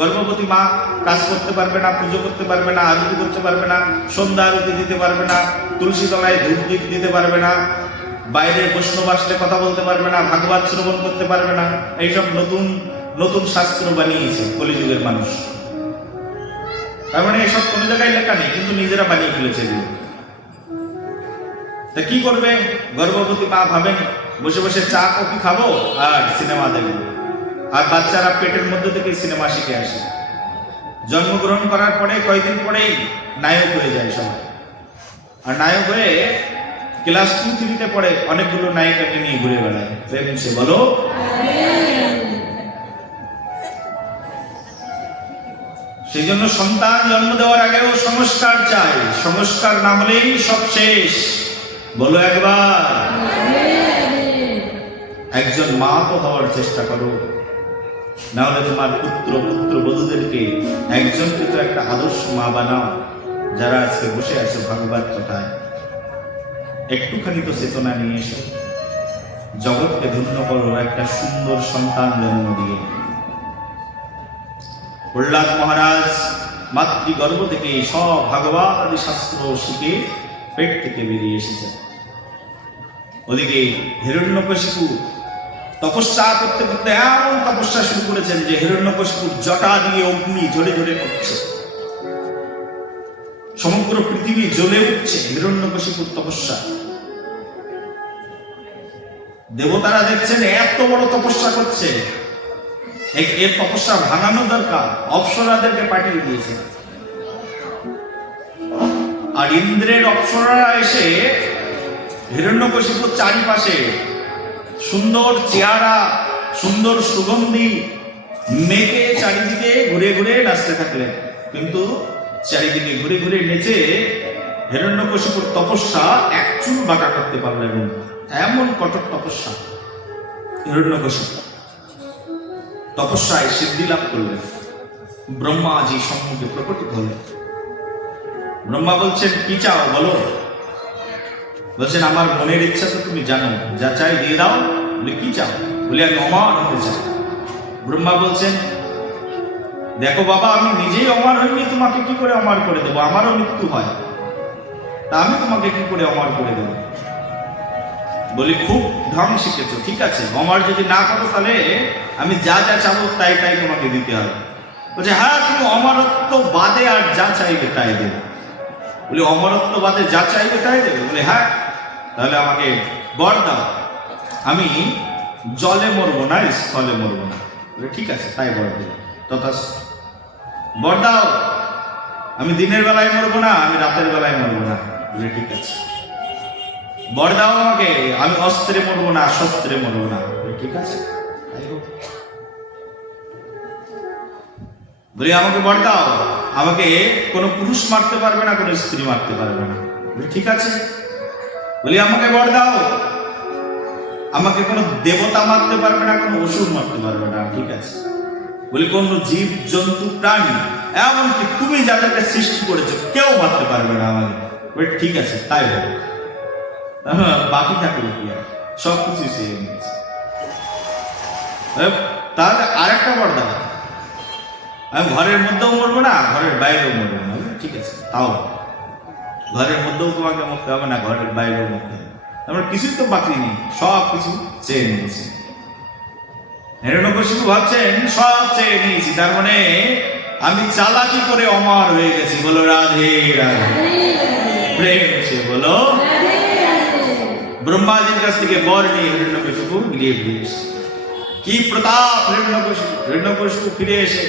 গর্ভবতী মা কাজ করতে পারবে না, পুজো করতে পারবে না, আরতি করতে পারবে না, সন্ধ্যা আরতি দিতে পারবে না, তুলসী তলায় ধূপ দীপ দিতে পারবে না, বাইরে বৈষ্ণব আসলে কথা বলতে পারবে না, ভাগবত শ্রবণ করতে পারবে না। এইসব নতুন নতুন শাস্ত্র বানিয়েছে কলিযুগের মানুষ। তার মানে এসব কোনো জায়গায় লেখা নেই, কিন্তু নিজেরা বানিয়ে ফেলেছে। তা কি করবে? গর্ভবতী মা ভাবেন বসে বসে চা কফি খাবো আর সিনেমা দেখবো, আর বাচ্চারা পেটের মধ্যে থেকে সিনেমা শিখে আসে। জন্মগ্রহণ করার পরে কয়েকদিন পরেই নায়ক হয়ে যায় সবাই, আর নায়ক হয়ে ক্লাস 2-3-তে পড়ে অনেকগুলো নায়িকাকে নিয়ে ঘুরে বেড়ায়। প্রেম সে বলো। সেই জন্য সন্তান জন্ম দেওয়ার আগেও সংস্কার চাই, সংস্কার না হলেই সব শেষ। বলো একবার। একজন মা তো হওয়ার চেষ্টা করো, না হলে তোমার পুত্র বধূদেরকে একজনকে তো একটা আদর্শ মা বানাও। যারা আজকে বসে আছে ভগবত কথায়, একটুখানি তো চেতনা নিয়ে এসো, জগৎকে ধন্য করো একটা সুন্দর সন্তান জন্ম দিয়ে। প্রহ্লাদ মহারাজ মাতৃগর্ভ থেকে সব ভাগবত আদি শাস্ত্র শিখে পেট থেকে বেরিয়ে এসেছে। ওদিকে হিরণ্যকশিপু তপস্যা করতে করতে এমন তপস্যা শুরু করেছেন যে হিরণ্যকশিপুর জটা দিয়ে অগ্নি জ্বলে জ্বলে পড়ছে, সমগ্র পৃথিবী জ্বলে উঠছে হিরণ্যকশিপুর তপস্যা। দেবতারা দেখছেন এত বড় তপস্যা করছে, এর তপস্যা ভাঙানো দরকার, অপ্সরাদেরকে পাঠিয়ে দিয়েছে। আর ইন্দ্রের অপ্সরারা এসে হিরণ্যকশিপুর চারিপাশে সুন্দর চেহারা, সুন্দর সুগন্ধি মেঘে চারিদিকে ঘুরে ঘুরে নাচতে থাকলেন। কিন্তু চারিদিকে ঘুরে ঘুরে নেচে হিরণ্যকশিপুর তপস্যা এক চুল বাঁকা করতে পারলেন। এমন কঠোর তপস্যা। হিরণ্যকশিপু তপস্যায় সিদ্ধি লাভ করলেন, ব্রহ্মাজি সম্মুখে প্রকটিত হলেন। ব্রহ্মা বলছেন কি চাও বলো? বলছেন আমার মনের ইচ্ছা তো তুমি জানো, যা চাই দিয়ে দাও। বলে কি চাও? বলে আমি অমর হতে চাই। ব্রহ্মা বলছেন দেখো বাবা, আমি নিজেই অমর হইনি, তোমাকে কি করে অমর করে দেবো? আমারও মৃত্যু হয়, তা আমি তোমাকে কি করে অমর করে দেবো? বলি খুব ঢং শিখেছো, ঠিক আছে, অমর যদি না করো তাহলে আমি যা যা চাবো তাই তাই তোমাকে দিতে হবে। বলছে হ্যাঁ, তুমি অমরত্ব বাদে আর যা চাইবে তাই দেবে। বলি অমরত্ব বাদে যা চাইবে তাই দেবে? বলে হ্যাঁ, তাহলে আমাকে বর দাও, আমি জলে মরবো না, স্থলে মরবো না। বলে ঠিক আছে, তাই বর দেবে। তথা বর দাও। আমি দিনের বেলায় মরবো না, আমি রাতের বেলায় মরবো না। বলে ঠিক আছে। বর দাও আমাকে, আমি অস্ত্রে মরবো না, শস্ত্রে মরবো না। বলে ঠিক আছে, তাই হোক। বলি আমাকে বর দাও, আমাকে কোনো পুরুষ মারতে পারবে না, কোনো স্ত্রী মারতে পারবে না। বলি ঠিক আছে। বলি আমাকে বর দাও, আমাকে কোনো দেবতা মারতে পারবে না, কোনো অসুর মারতে পারবে না। ঠিক আছে। বলি কোন জীব জন্তু প্রাণী এমনকি তুমি যাদেরকে সৃষ্টি করেছো কেউ মারতে পারবে না আমাকে। বলি ঠিক আছে, তাই হোক। বাকি থাকলো কি আর, সবকিছু সে নিয়েছে। তাহলে আরেকটা বর দাও, আমি ঘরের মধ্যেও মরবো না, ঘরের বাইরেও মরবো না। ঠিক আছে, তাও ঘরের মধ্যেও তোমাকে মরতে হবে না, ঘরের বাইরেও মরতে হবে। আমার কিছুই তো বাকি নেই, সব কিছু চেয়ে নিয়েছি। হিরণ্যকশিপু ভাবছেন সব চেয়ে নিয়েছি, তার মানে আমি চালাকি করে অমর হয়ে গেছি। বলো রাধে রাধে, প্রেম সে বলো। ব্রহ্মাজির কাছ থেকে বর নিয়ে হিরণ্যকশিপু ফিরে এসেছে। কি প্রতাপ হিরণ্যকশিপু ফিরে এসে,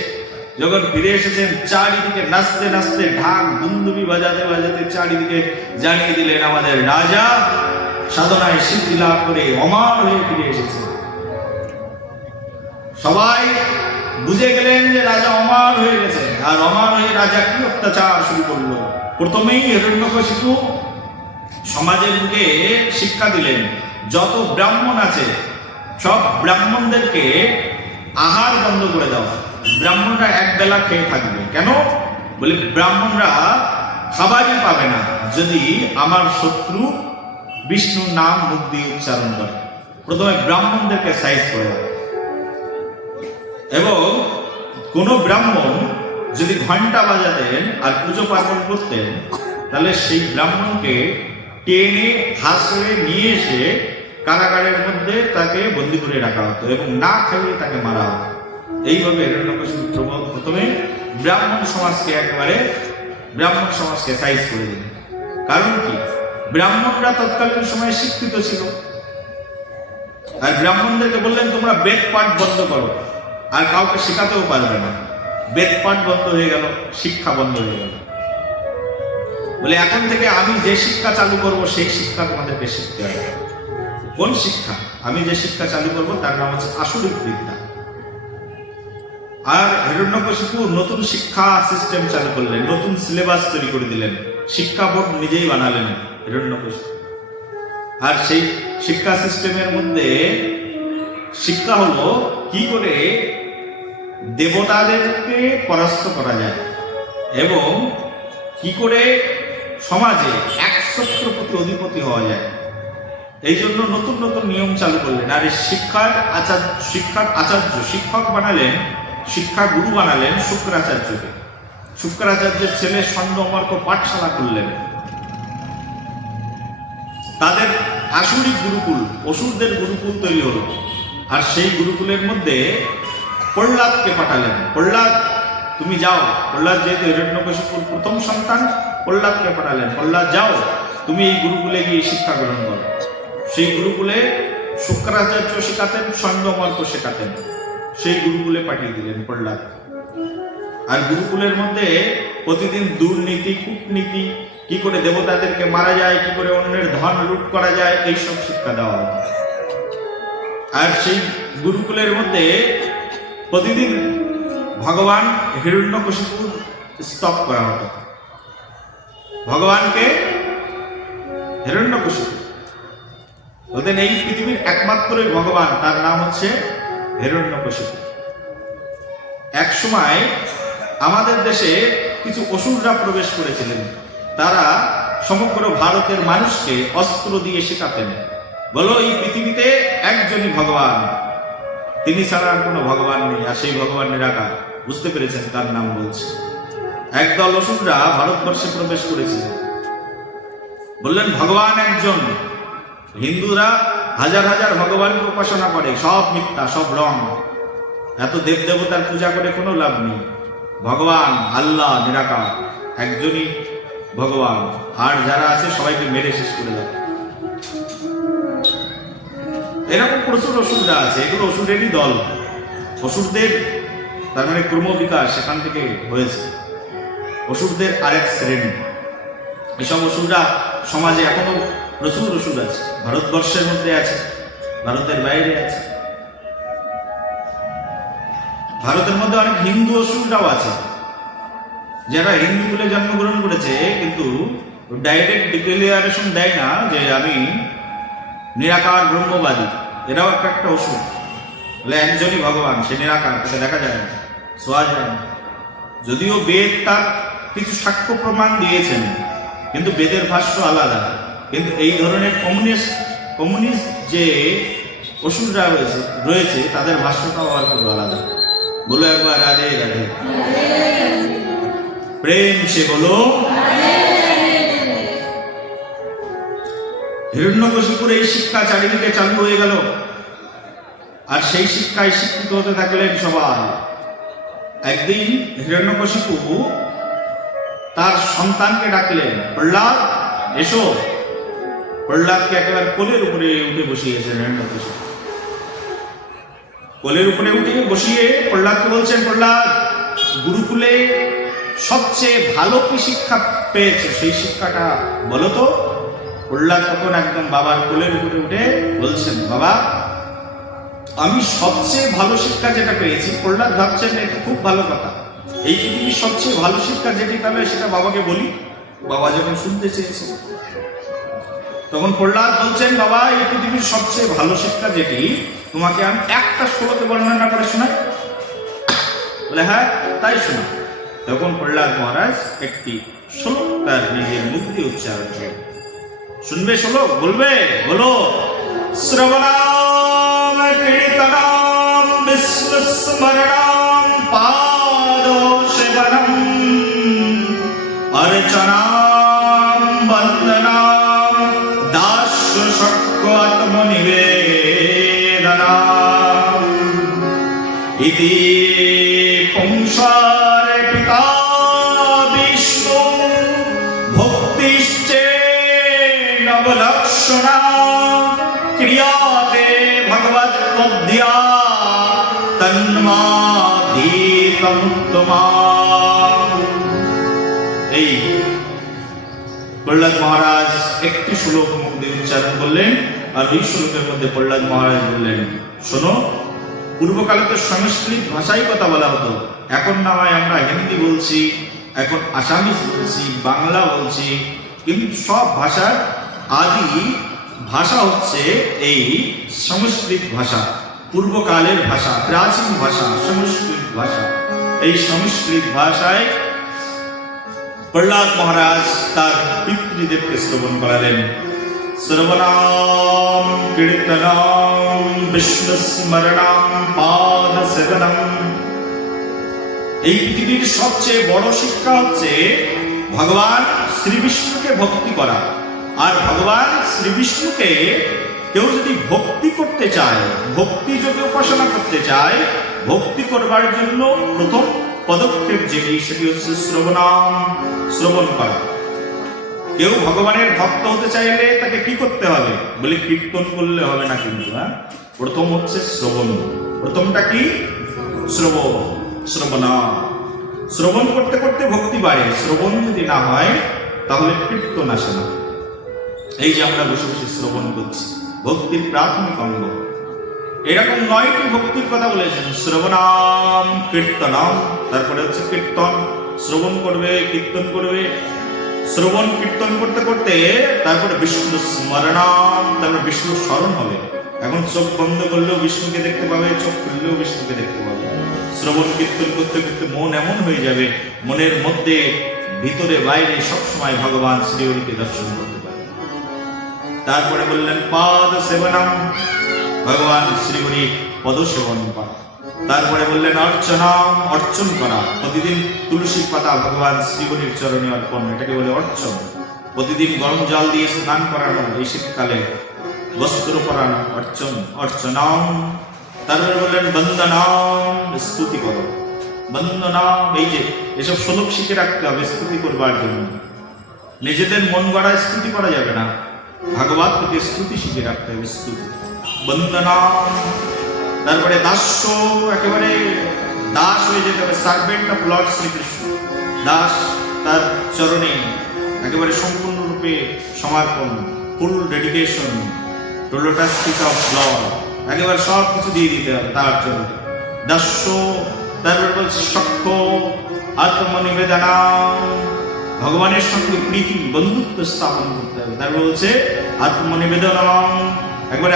যখন ফিরে এসেছেন চারিদিকে নাচতে নাচতে ঢাক দুন্দুবি বাজাতে বাজাতে চারিদিকে জানিয়ে দিলেন আমাদের রাজা সাধনায় সিদ্ধি লাভ করে অমর হয়ে ফিরে এসেছে। সবাই বুঝে গেলেন যে রাজা অমর হয়ে গেছে। আর অমর হয়ে রাজা কি অত্যাচার শুরু করলো। প্রথমেই হিরণ্যকশিপু সমাজের বুকে শিক্ষা দিলেন, যত ব্রাহ্মণ আছে সব ব্রাহ্মণদেরকে আহার বন্ধ করে দাও, ব্রাহ্মণরা এক বেলা খেয়ে থাকবে। কেন? বলে ব্রাহ্মণরা খাবারই পাবে না যদি আমার শত্রু বিষ্ণুর নাম মুখ দিয়ে উচ্চারণ করে। প্রথমে ব্রাহ্মণদেরকে সাইজ করে দাও। এবং কোন ব্রাহ্মণ যদি ঘন্টা বাজাতেন আর পুজো পার্বণ করতেন, তাহলে সেই ব্রাহ্মণকে টেনে হাসড়ে নিয়ে এসে কারাগারের মধ্যে তাকে বন্দী করে রাখা হতো এবং না খাইয়ে তাকে মারা হতো। এইভাবে হিরণ্যকশিপু প্রথমে ব্রাহ্মণ সমাজকে সাইজ করে দিলেন। কারণ কি? ব্রাহ্মণরা তৎকালীন সময়ে শিক্ষিত ছিল। আর ব্রাহ্মণদেরকে বললেন তোমরা বেদ পাঠ বন্ধ করো, আর কাউকে শেখাতেও পারবে না। বেদ পাঠ বন্ধ হয়ে গেল, শিক্ষা বন্ধ হয়ে গেল। বলে এখন থেকে আমি যে শিক্ষা চালু করব সেই শিক্ষা তোমাদেরকে শিখতে হবে। কোন শিক্ষা? আমি যে শিক্ষা চালু করব তার নাম হচ্ছে আসরিক বিদ্যা। আর হিরণ্যকশিপু নতুন শিক্ষা সিস্টেম চালু করলেন, নতুন সিলেবাস তৈরি করে দিলেন, শিক্ষা বোর্ড নিজেই বানালেন হিরণ্যকশিপু। আর সেই শিক্ষা সিস্টেমের মধ্যে শিক্ষা হলো কি করে দেবতাদেরকে পরাস্ত করা যায় এবং কি করে সমাজে এক ছত্রপতি অধিপতি হওয়া যায়। এই জন্য নতুন নতুন নিয়ম চালু করলেন। আর এই শিক্ষার আচার্য শিক্ষক বানালেন, শিক্ষা গুরু বানালেন শুক্রাচার্যকে। শুক্রাচার্যের ছেলে স্বর্ণমর্ক পাঠশালা করলেন। তাদের আসরিক গুরুকুল, অসুরদের গুরুকুল তৈরি হলো। আর সেই গুরুকুলের মধ্যে প্রহ্লাদকে পাঠালেন। প্রহ্লাদ তুমি যাও, প্রহ্লাদ যেহেতু হিরণ্যকশিপুর প্রথম সন্তান, প্রহ্লাদকে পাঠালেন। প্রহ্লাদ যাও, তুমি এই গুরুকুলে গিয়ে শিক্ষা গ্রহণ করো। সেই গুরুকুলে শুক্রাচার্য শেখাতেন, স্বর্ণমর্ক শেখাতেন। সেই গুরুকুলে পাঠিয়ে দিলেন প্রহ্লাদ। আর গুরুকুলের মধ্যে প্রতিদিন দুর্নীতি, কূটনীতি, কি করে দেবতাদেরকে মারা যায়, কি করে অন্যের ধন লুট করা যায়, এইসব শিক্ষা দেওয়া হতো। আর সেই গুরুকুলের মধ্যে প্রতিদিন ভগবান হিরণ্যকশিপুর স্তব করা হতো। ভগবানকে হিরণ্যকশিপু বলতেন এই পৃথিবীর একমাত্রই ভগবান, তার নাম হচ্ছে হিরণ্যকশিপু। এক সময় আমাদের দেশে কিছু অসুররা প্রবেশ করেছিলেন। তারা সমগ্র ভারতের মানুষকে অস্ত্র দিয়ে শেখাতেন, বলো এই পৃথিবীতে একজনই ভগবান, তিনি ছাড়া আর কোনো ভগবান নেই। আর সেই ভগবান নিরাকার। বুঝতে পেরেছেন তার নাম বলছে। একদল অসুররা ভারতবর্ষে প্রবেশ করেছিলেন। বললেন ভগবান একজন। হিন্দুরা হাজার হাজার ভগবানকে উপাসনা করে, সব মিথ্যা, সব রং। এত দেব দেবতার পূজা করে কোনো লাভ নেই। ভগবান আল্লাহ নিরাকার, একজনই ভগবান। আর যারা আছে সবাইকে মেরে শেষ করে দেয়। এরকম প্রচুর অসুররা আছে, এগুলো অসুরেরই দল। অসুরদের তার মানে ক্রমবিকাশ সেখান থেকে হয়েছে। অসুরদের আরেক শ্রেণী। এসব অসুররা সমাজে এখনো প্রচুর অসুর আছে, ভারতবর্ষের মধ্যে আছে, ভারতের বাইরে আছে। ভারতের মধ্যে অনেক হিন্দু অসুররাও আছে, যারা হিন্দু বলে জন্মগ্রহণ করেছে, কিন্তু ডাইরেক্ট ডিক্লেয়ারেশন দেয় না যে আমি নিরাকার ব্রহ্মবাদী। এরাও একটা অসুর, বলে একজনই ভগবান, সে নিরাকার, তাকে দেখা যায় না, ছোঁয়া যায় না। যদিও বেদ তার কিছু সাক্ষ্য প্রমাণ দিয়েছেন, কিন্তু বেদের ভাষ্য আলাদা। কিন্তু এই ধরনের কমিউনিস্ট যে অসুররা রয়েছে তাদের ভাষ্যটাও আর পুরো আলাদা। বলো একবার রাধে রাধে, প্রেম সে বলো। হিরণ্যকশিপুর এই শিক্ষা চারিদিকে চালু হয়ে গেল, আর সেই শিক্ষায় শিক্ষিত হতে থাকলেন সবাই। একদিন হিরণ্যকশিপু তার সন্তানকে ডাকলেন, প্রহ্লাদ এসো। প্রহ্লাদকে একেবারে কোলের উপরে উঠে বসিয়েছেন হিরণ্যকশিপু। কোলের উপরে উঠে বসিয়ে প্রহ্লাদকে বলছেন, প্রহ্লাদ, গুরুকুলে সবচেয়ে ভালো কি শিক্ষা পেয়েছে, সেই শিক্ষাটা বলো তো। প্রহ্লাদ তখন একদম বাবার কোলের উপরে উঠে বলছেন, বাবা, আমি সবচেয়ে ভালো শিক্ষা যেটা পেয়েছি। প্রহ্লাদ ভাবছেন এটা খুব ভালো কথা, এই পৃথিবীর সবচেয়ে ভালো শিক্ষা যেটি পাবে সেটা বাবাকে বলি। বাবা যখন শুনতে চেয়েছে, তখন প্রহ্লাদ বলছেন, বাবা, এই পৃথিবীর সবচেয়ে ভালো শিক্ষা যেটি, তোমাকে আমি একটা শ্লোকে বর্ণনা করে শোনাই। বলে হ্যাঁ, তাই শোনা। তখন প্রহ্লাদ মহারাজ একটি শ্লোক তার নিজের মুখ দিয়ে উচ্চারণ করে। শুনবে শ্লোক? বলবে? বলো। শ্রবণাম কীর্তনাম বিষ্ণু স্মরণাম পাদ সেবনম অর্চনাম বন্দনাম দাস্য শক্য আত্মনিবেদনাম ইতি পুংসার পিতা বিষ্ণু ভক্তিশ্চে নবলক্ষণা ক্রিয়াতে ভগবৎপদ্যা তন্মাধীতমুত্তমা। এই প্রহ্লাদ মহারাজ একটি শ্লোক মুখ দিয়ে উচ্চারণ করলেন, আর ওই শ্লোকের মধ্যে প্রহ্লাদ মহারাজ বললেন, শোনো, পূর্বকালে তো সংস্কৃত ভাষায় কথা বলা হতো, এখন না হয় আমরা হিন্দি বলছি, এখন আসামিজ বলছি, বাংলা বলছি, কিন্তু সব ভাষার আদি ভাষা হচ্ছে এই সংস্কৃত ভাষা, পূর্বকালের ভাষা, প্রাচীন ভাষা, সংস্কৃত ভাষা। এই সংস্কৃত ভাষায় প্রহ্লাদ মহারাজ তার পিতৃদেবকে শ্রবণ করালেন। শ্রবণাম কীর্তনাম বিষ্ণু স্মরণাম পাদ সেবনম। এই পৃথিবীর সবচেয়ে বড় শিক্ষা হচ্ছে ভগবান শ্রী বিষ্ণুকে ভক্তি করা। আর ভগবান শ্রী বিষ্ণুকে কেউ যদি ভক্তি করতে চায়, ভক্তি যোগে উপাসনা করতে চায়, ভক্তি করবার জন্য প্রথম পদক্ষেপ যেটি, সেটি হচ্ছে শ্রবণাম, শ্রবণ করা। কেউ ভগবানের ভক্ত হতে চাইলে তাকে কি করতে হবে? বলে কীর্তন করলে হবে না, কিন্তু প্রথম হচ্ছে শ্রবণ। প্রথমটা কি? শ্রবণ। শ্রবণাম, শ্রবণ করতে করতে ভক্তি বাড়ে। শ্রবণ যদি না হয় তাহলে কীর্তন আসে না। এই যে আমরা বসে বসে শ্রবণ করছি, ভক্তির প্রাথমিক অঙ্গ। এরকম 9টি ভক্তির কথা বলেছেন। শ্রবণাম কীর্তনাম, তারপরে হচ্ছে কীর্তন, শ্রবণ করবে, কীর্তন করবে। শ্রবণ কীর্তন করতে করতে তারপরে বিষ্ণু স্মরণাম, তারপরে বিষ্ণু স্মরণ হবে। এখন চোখ বন্ধ করলেও বিষ্ণুকে দেখতে পাবে, চোখ খুললেও বিষ্ণুকে দেখতে পাবে। শ্রবণ কীর্তন করতে করতে মন এমন হয়ে যাবে, মনের মধ্যে ভিতরে বাইরে সবসময় ভগবান শ্রীহরিকে দর্শন করতে পারে। তারপরে বললেন পাদ সেবনম, ভগবান শ্রীহরি পদ সেবন করা। তারপরে বললেন অর্চনাম, অর্চন করা। প্রতিদিন তুলসীর পাতা ভগবান শ্রীহরির চরণে অর্পণ, এটাকে বলে অর্চন। প্রতিদিন গরম জল দিয়ে স্নান করানো, এই শীতকালে বস্ত্র পরানো, অর্চন, অর্চনাম। তারপরে বললেন বন্দনাম, স্তুতি করো। বন্দনাম, এই যে এসব শ্লোক শিখে রাখতে হবে স্তুতি করবার জন্য। নিজেদের মন গড়া স্তুতি করা যাবে না, ভাগবত থেকে স্তুতি শিখে রাখতে হবে, স্তুতি। বন্দনাম। তারপরে দাস্য, একেবারে দাস হয়ে যেতে হবে, সার্ভেন্ট অফ লর্ড শ্রীকৃষ্ণ, দাস। তার চরণে একেবারে সম্পূর্ণরূপে সমর্পণ, full dedication to lotus feet of Lord, একেবারে সব কিছু দিয়ে দিতে হবে তার চরণে। দাস্য, তারপর বলছে সখ্য আত্মনিবেদনা, ভগবানের সঙ্গে প্রীতি বন্ধুত্ব স্থাপন করতে হবে। তারপর বলছে আত্মনিবেদনা, একবারে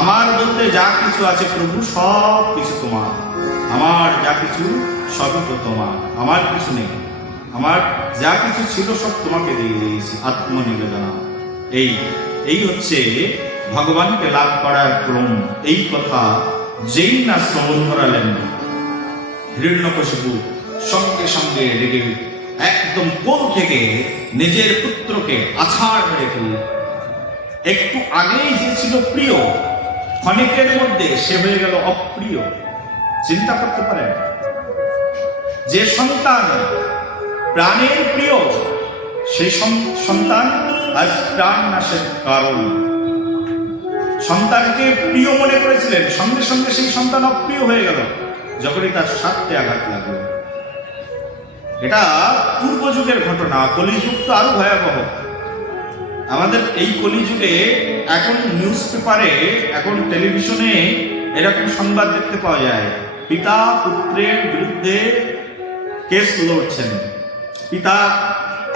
আমার বলতে যা কিছু আছে প্রভু সব কিছু তোমার, আমার যা কিছু সবই তো তোমার, আমার কিছু নেই, আমার যা কিছু ছিল সব তোমাকে দিয়ে দিয়েছি। আত্মনিবেদনা, এই হচ্ছে ভগবানকে লাভ করার ক্রম। এই কথা যেই না শ্রবণ করালেন হিরণ্যকশিপু সঙ্গে সঙ্গে রেগে একদম কোল থেকে নিজের পুত্রকে আছাড় মেরে ফেললেন। একটু আগেই যে ছিল প্রিয়, ক্ষণিকের মধ্যে সে হয়ে গেল অপ্রিয়। চিন্তা করতে পারেন, যে সন্তান প্রাণের প্রিয় সেই সন্তান আজ প্রাণ নাশের কারণ। সন্তানকে প্রিয় মনে করেছিলেন, সঙ্গে সঙ্গে সেই সন্তান অপ্রিয় হয়ে গেল যখনই তার স্বার্থে আঘাত লাগলো। এটা পূর্ব যুগের ঘটনা, কলিযুগ তো আরো ভয়াবহ। আমাদের এই কলিযুগে এখন নিউজ পেপারে, এখন টেলিভিশনে এরকম সংবাদ দেখতে পাওয়া যায়, পিতা পুত্রের বিরুদ্ধে কেস লড়ছেন। পিতা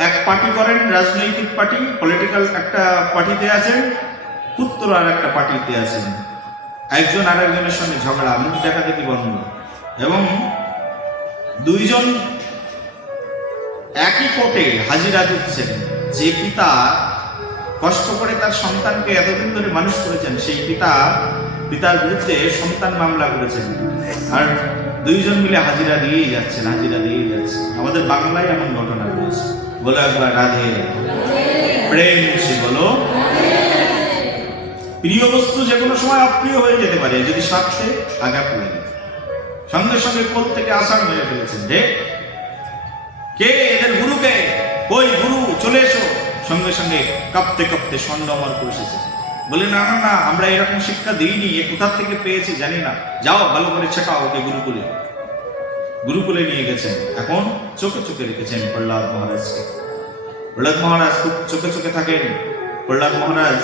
এক পার্টি করেন, রাজনৈতিক পার্টি, পলিটিক্যাল একটা পার্টিতে আছেন, পুত্র আর একটা পার্টিতে আছেন। একজন আর একজনের সঙ্গে ঝগড়া, মুখ দেখা দেখি বন্ধ, এবং দুইজন একই কোর্টে হাজিরা দিচ্ছেন। যে পিতা কষ্ট করে তার সন্তানকে এতদিন ধরে মানুষ করেছেন, সেই পিতার বিরুদ্ধে সন্তান মামলা করেছেন, আর দুইজন মিলে হাজিরা দিয়েই যাচ্ছেন। আমাদের বাংলায় এমন ঘটনা রয়েছে। বলো একবার রাধে প্রেম সে বলো। প্রিয় বস্তু যে কোনো সময় অপ্রিয় হয়ে যেতে পারে যদি স্বার্থে আঘাত লাগে। সঙ্গে সঙ্গে কোল থেকে আষাঢ় মেরে ফেলেছেন। কে এদের গুরুকে? কই গুরু, চলে এসো। সঙ্গে সঙ্গে কাঁপতে কাঁপতে স্বর্ণমর করে এসেছে। বলে না না না, আমরা এরকম শিক্ষা দিইনি, এ কোথা থেকে পেয়েছি জানি না, যাও ভালো করে শেখাও ওকে গুরুকুলে নিয়ে গেছেন। এখন চোখে চোখে রেখেছেন প্রহ্লাদ মহারাজকে। প্রহ্লাদ মহারাজ খুব চোখে চোখে থাকেন। প্রহ্লাদ মহারাজ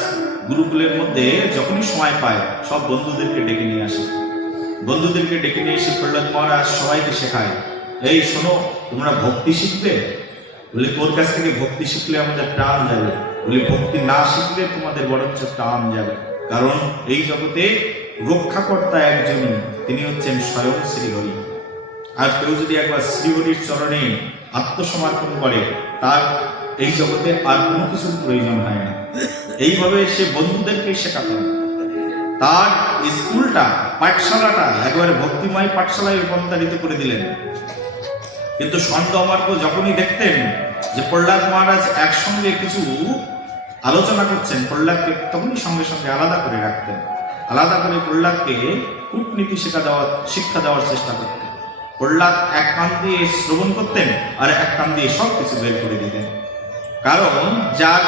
গুরুকুলের মধ্যে যখনই সময় পায় সব বন্ধুদেরকে ডেকে নিয়ে আসে। বন্ধুদেরকে ডেকে নিয়ে এসে প্রহ্লাদ মহারাজ সবাইকে শেখায়, এই শোনো, তোমরা ভক্তি শিখবে? বলে তোর কাছ থেকে ভক্তি শিখলে আমাদের প্রাণ যাবে। বলে ভক্তি না শিখলে তোমাদের বরঞ্চ প্রাণ যাবে। কারণ এই জগতে রক্ষাকর্তা একজনই, তিনি হচ্ছেন স্বয়ং শ্রীহরি। আর কেউ যদি একবার শ্রীহরির চরণে আত্মসমর্পণ করে, তার এই জগতে আর কোনো কিছুর প্রয়োজন হয় না। এইভাবে সে বন্ধুদেরকে শেখাতে হবে। তার স্কুলটা, পাঠশালাটা একেবারে ভক্তিময় পাঠশালায় রূপান্তরিত করে দিলেন। কিন্তু সন্ত অমার্গ যখনই দেখতেন যে প্রহ্লাদ মহারাজ একসঙ্গে কিছু আলোচনা করছেন, প্রহ্লাদকে তখনই সঙ্গে সঙ্গে আলাদা করে রাখতেন। আলাদা করে প্রহ্লাদকে কূটনীতি শিক্ষা দেওয়ার চেষ্টা করতেন। প্রহ্লাদ এক কান দিয়ে শ্রবণ করতেন আর এক কান দিয়ে সব কিছু বের করে দিতেন। কারণ যার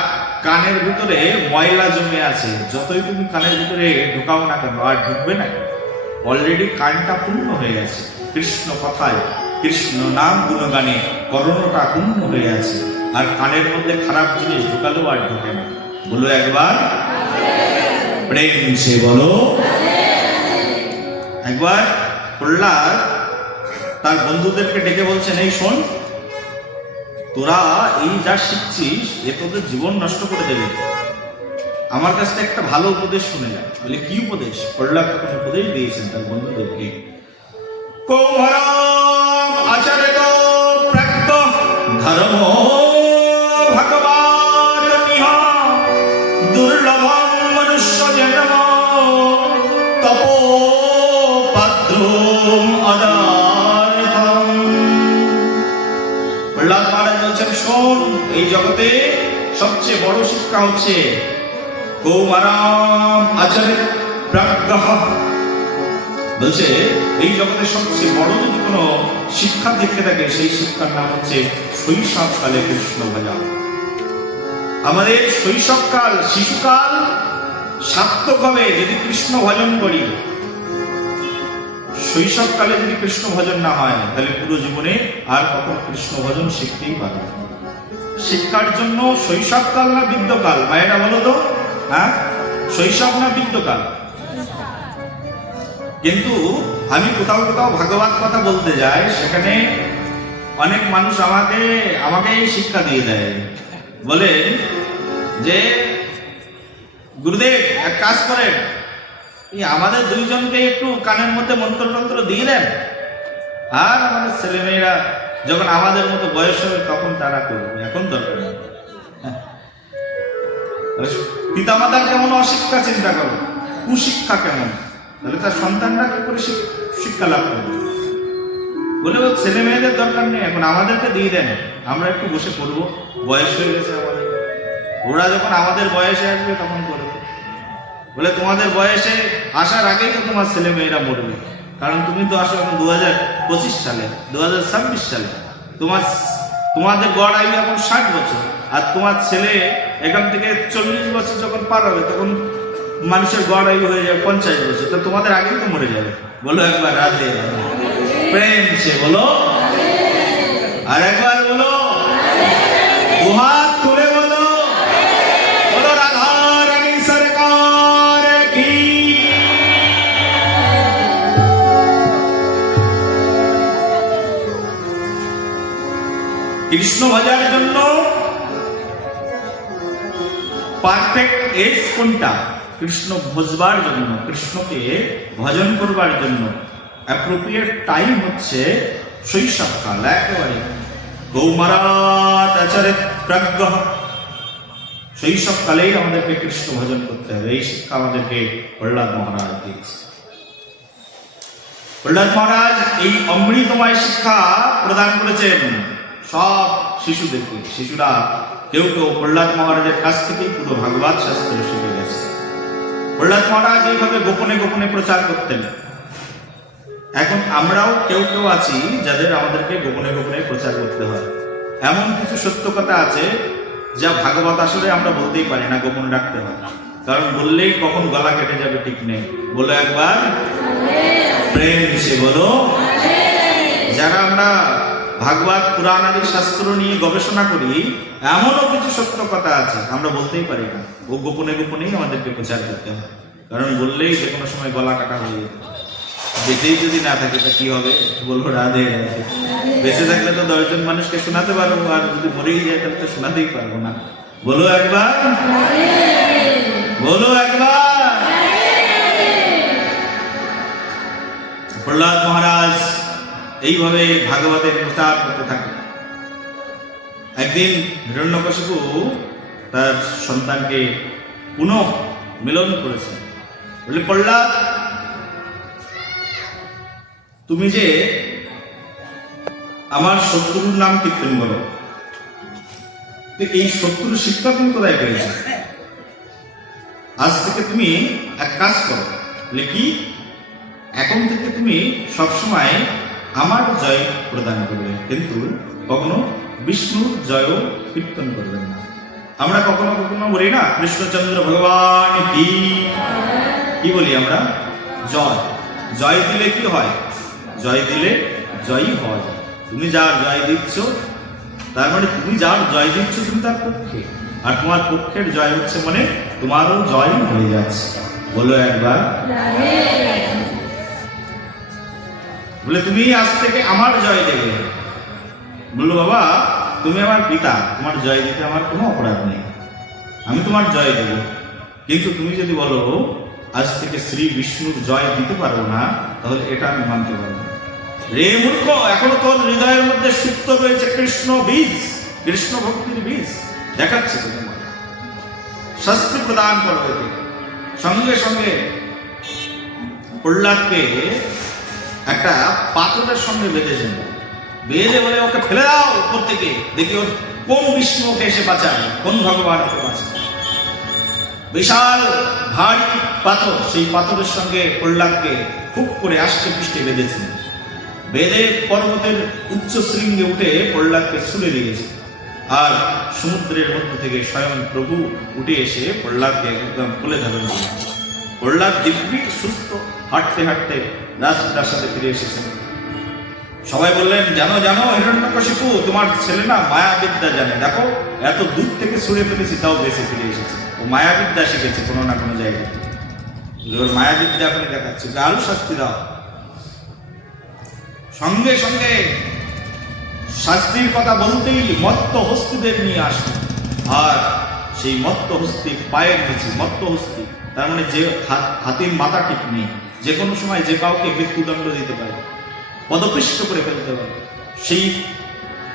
কানের ভিতরে ময়লা জমে আছে, যতই তুমি কানের ভিতরে ঢুকাও না কেন, আর ঢুকবে না। অলরেডি কানটা পূর্ণ হয়ে আছে কৃষ্ণ কথায়, কৃষ্ণ নাম গুণগানে করণটা পূর্ণ হয়ে আছে। আর কানের মধ্যে খারাপ জিনিস ঢুকালেও আর ঢুকে না। বলো একবার প্রেম সে বলো। একবার প্রহ্লাদ তার বন্ধুদেরকে ডেকে বলছেন, এই শোন, তোরা এই যা শিখছিস এ তোদের জীবন নষ্ট করে দেবে। আমার কাছ থেকে একটা ভালো উপদেশ শুনে যা। বলে কি উপদেশ? প্রহ্লাদ তখন উপদেশ দিয়েছেন তার বন্ধুদেরকে, কৌমারাম আচার্য প্রাক্ত ধর্ম ভগবান নিহা দুর্লভম মনুষ্য জন্ম তপো পাদ্রম আদারথম। প্রহ্লাদ মহারাজ বলছেন, শোন, এই জগতে সবচেয়ে বড় শিক্ষা হচ্ছে কৌমারাম আচার্য প্রাজ্ঞ। বলছে এই জগতের সবচেয়ে বড় যদি কোনো শিক্ষা থেকে থাকে, সেই শিক্ষার নাম হচ্ছে শৈশবকালে কৃষ্ণ ভজা। আমাদের শৈশবকাল, শিশুকাল সার্থক হবে যদি কৃষ্ণ ভজন করি। শৈশবকালে যদি কৃষ্ণ ভজন না হয় তাহলে পুরো জীবনে আর কখনো কৃষ্ণ ভজন শিখতেই পারবে না। শিক্ষার জন্য শৈশবকাল না বৃদ্ধকাল, মায়েরা বলো তো, হ্যাঁ, শৈশব না বৃদ্ধকাল? কিন্তু আমি কোথাও কোথাও ভাগবত কথা বলতে যাই, সেখানে অনেক মানুষ আমাকে শিক্ষা দিয়ে দেয়, বলে যে গুরুদেব এক কাজ করেন, আমাদের দুইজনকে একটু কানের মধ্যে মন্ত্র টন্ত্র দিয়ে দেন, আর আমাদের ছেলেমেয়েরা যখন আমাদের মতো বয়স হবে তখন তারা করবে, এখন দরকার নেই। পিতামাতার কেমন অশিক্ষা চিন্তা করো, কুশিক্ষা কেমন, তাহলে তার সন্তানরা কি করে শিক্ষা লাভ করবে? বলে ও ছেলে মেয়েদের দরকার নেই, এখন আমাদেরকে দিয়ে দেন, আমরা একটু বসে পড়বো, বয়স হয়ে গেছে আমাদের, ওরা যখন আমাদের বয়সে আসবে তখন করবে। বলে তোমাদের বয়সে আসার আগেই তো তোমার ছেলে মেয়েরা মরবে, কারণ তুমি তো আসো এখন 2025 সালে, 2026 সালে, তোমাদের গড় আয়ু এখন 60 বছর, আর তোমার ছেলে এখান থেকে 40 বছর যখন পার হবে তখন মানুষের গড় আয়ু হয়ে যাবে 50 বছর, তো তোমাদের আগেই তো মরে যাবে। বলো একবার রাধে প্রেম সে বলো, আর একবার বলো, দুহাত তুলে বলো, বলো রাধা রানী সরকার কি। কৃষ্ণ ভজার জন্য পারফেক্ট এজ কোনটা? কৃষ্ণ ভজবার জন্য, কৃষ্ণকে ভজন করবার জন্য অ্যাপ্রোপ্রিয়েট টাইম হচ্ছে শৈশবকাল, একেবারে কৌমারাত আচারে প্রাজ্ঞ, শৈশবকালেই আমাদেরকে কৃষ্ণ ভজন করতে হবে। এই শিক্ষা আমাদেরকে প্রহ্লাদ মহারাজ দিয়েছে। প্রহ্লাদ মহারাজ এই অমৃতময় শিক্ষা প্রদান করেছেন সব শিশুদেরকে। শিশুরা কেউ কেউ প্রহ্লাদ মহারাজের কাছ থেকেই পুরো ভাগবত শাস্ত্র শিখে গেছে। প্রহ্লাদ মহারাজ এইভাবে গোপনে গোপনে প্রচার করতেন। এখন আমরাও কেউ কেউ আছি যাদের আমাদেরকে গোপনে গোপনে প্রচার করতে হয়। এমন কিছু সত্য কথা আছে যা ভাগবত আসলে আমরা বলতেই পারি না, গোপনে রাখতে হয়, কারণ বললেই কখন গলা কেটে যাবে ঠিক নেই। বলো একবার প্রেম সে বলো। যারা আমরা ভাগবত পুরাণ আদি শাস্ত্র নিয়ে গবেষণা করি, এমনও কিছু সত্য কথা আছে আমরা বলতেই পারি না, ও গোপনে গোপনেই আমাদেরকে প্রচার করতে হয়, কারণ বললেই যে কোনো সময় গলা কাটা হয়ে যাবে। বেঁচেই যদি না থাকে তা কি হবে? বলবো রাধে রাধে। বেঁচে থাকলে তো 10 জন মানুষকে শোনাতে পারবো, আর যদি মরেই যায় তাহলে তো শোনাতেই পারবো না। বলো একবার, বলো একবার। প্রহ্লাদ মহারাজ এইভাবে ভাগবতের প্রচার করতে থাকে। একদিন হিরণ্যকশিপু তার সন্তানকে পুনঃ মিলন করেছে। বলে প্রহ্লাদ, তুমি যে আমার শত্রুর নাম কীর্তন করো, এই শত্রুর শিক্ষা তুমি কোথায় পেয়েছ? আজ থেকে তুমি এক কাজ করো, বলে কি? এখন থেকে তুমি সবসময় আমার জয় প্রদান করবে, কিন্তু কখনো বিষ্ণুর জয় কীর্তন করবেন না। আমরা কখনো কখনো বলি না কৃষ্ণচন্দ্র ভগবান কি বলি আমরা? জয়। জয় দিলে কি হয়? জয় দিলে জয়ই হওয়া যায়। তুমি যার জয় দিচ্ছ, তার মানে তুমি যার জয় দিচ্ছ তুমি তার পক্ষে, আর তোমার পক্ষের জয় হচ্ছে মানে তোমারও জয় হয়ে যাচ্ছে। বলো একবার। বলে তুমি আজ থেকে আমার জয় দেবে। বললো বাবা, তুমি আমার পিতা, তোমার জয় দিতে আমার কোনো অপরাধ নেই, আমি তোমার জয় দেব, কিন্তু তুমি যদি বলো আজ থেকে শ্রী বিষ্ণুর জয় দিতে পারবো না, তাহলে এটা আমি মানতে পারবো না। রে মূর্খ, এখনো তোর হৃদয়ের মধ্যে সুপ্ত রয়েছে কৃষ্ণ বীজ, কৃষ্ণ ভক্তির বীজ দেখাচ্ছে তোমার। শাস্তি প্রদান করো এতে। সঙ্গে সঙ্গে প্রহ্লাদকে একটা পাথরের সঙ্গে বেঁধেছেন, বেঁধে বলে ওকে ফেলে দাও উপর থেকে, দেখি ওর কোন বিষ্ণু ওকে এসে বাঁচায়, কোন ভগবান ওকে বাঁচায়। বিশাল ভারী পাথর, সেই পাথরের সঙ্গে প্রহ্লাদকে খুব করে আষ্টে পৃষ্ঠে বেঁধেছেন। বেঁধে পর্বতের উচ্চ শৃঙ্গে উঠে প্রহ্লাদকে ছুড়ে দিয়েছে, আর সমুদ্রের মধ্য থেকে স্বয়ং প্রভু উঠে এসে প্রহ্লাদকে একদম কোলে ধারণ করেছে। প্রহ্লাদ দিব্যি সুস্থ, হাঁটতে হাঁটতে রাজপ্রাসাদে ফিরে এসেছেন। সবাই বললেন, জানো জানো হিরণ্যকশিপু, তোমার ছেলে না মায়াবিদ্যা জানে, দেখো এত দূর থেকে ছুঁড়ে ফেলেছি তাও বেঁচে ফিরে এসেছে। ও মায়াবিদ্যা শিখেছে কোনো না কোনো জায়গায়, ওর মায়াবিদ্যা আপনি দেখাচ্ছে, আরো শাস্তি দাও। সঙ্গে সঙ্গে শাস্তির কথা বলতেই মত্ত হস্তিদের নিয়ে আসলো, আর সেই মত্ত হস্তির পায়ের নিচে, মত্ত হস্তি তার মানে যে হাতির মাথা ঠিক নেই, যে কোনো সময় যে কাউকে মৃত্যুদণ্ড দিতে পারে, পদপিষ্ট করে ফেলতে পারে, সেই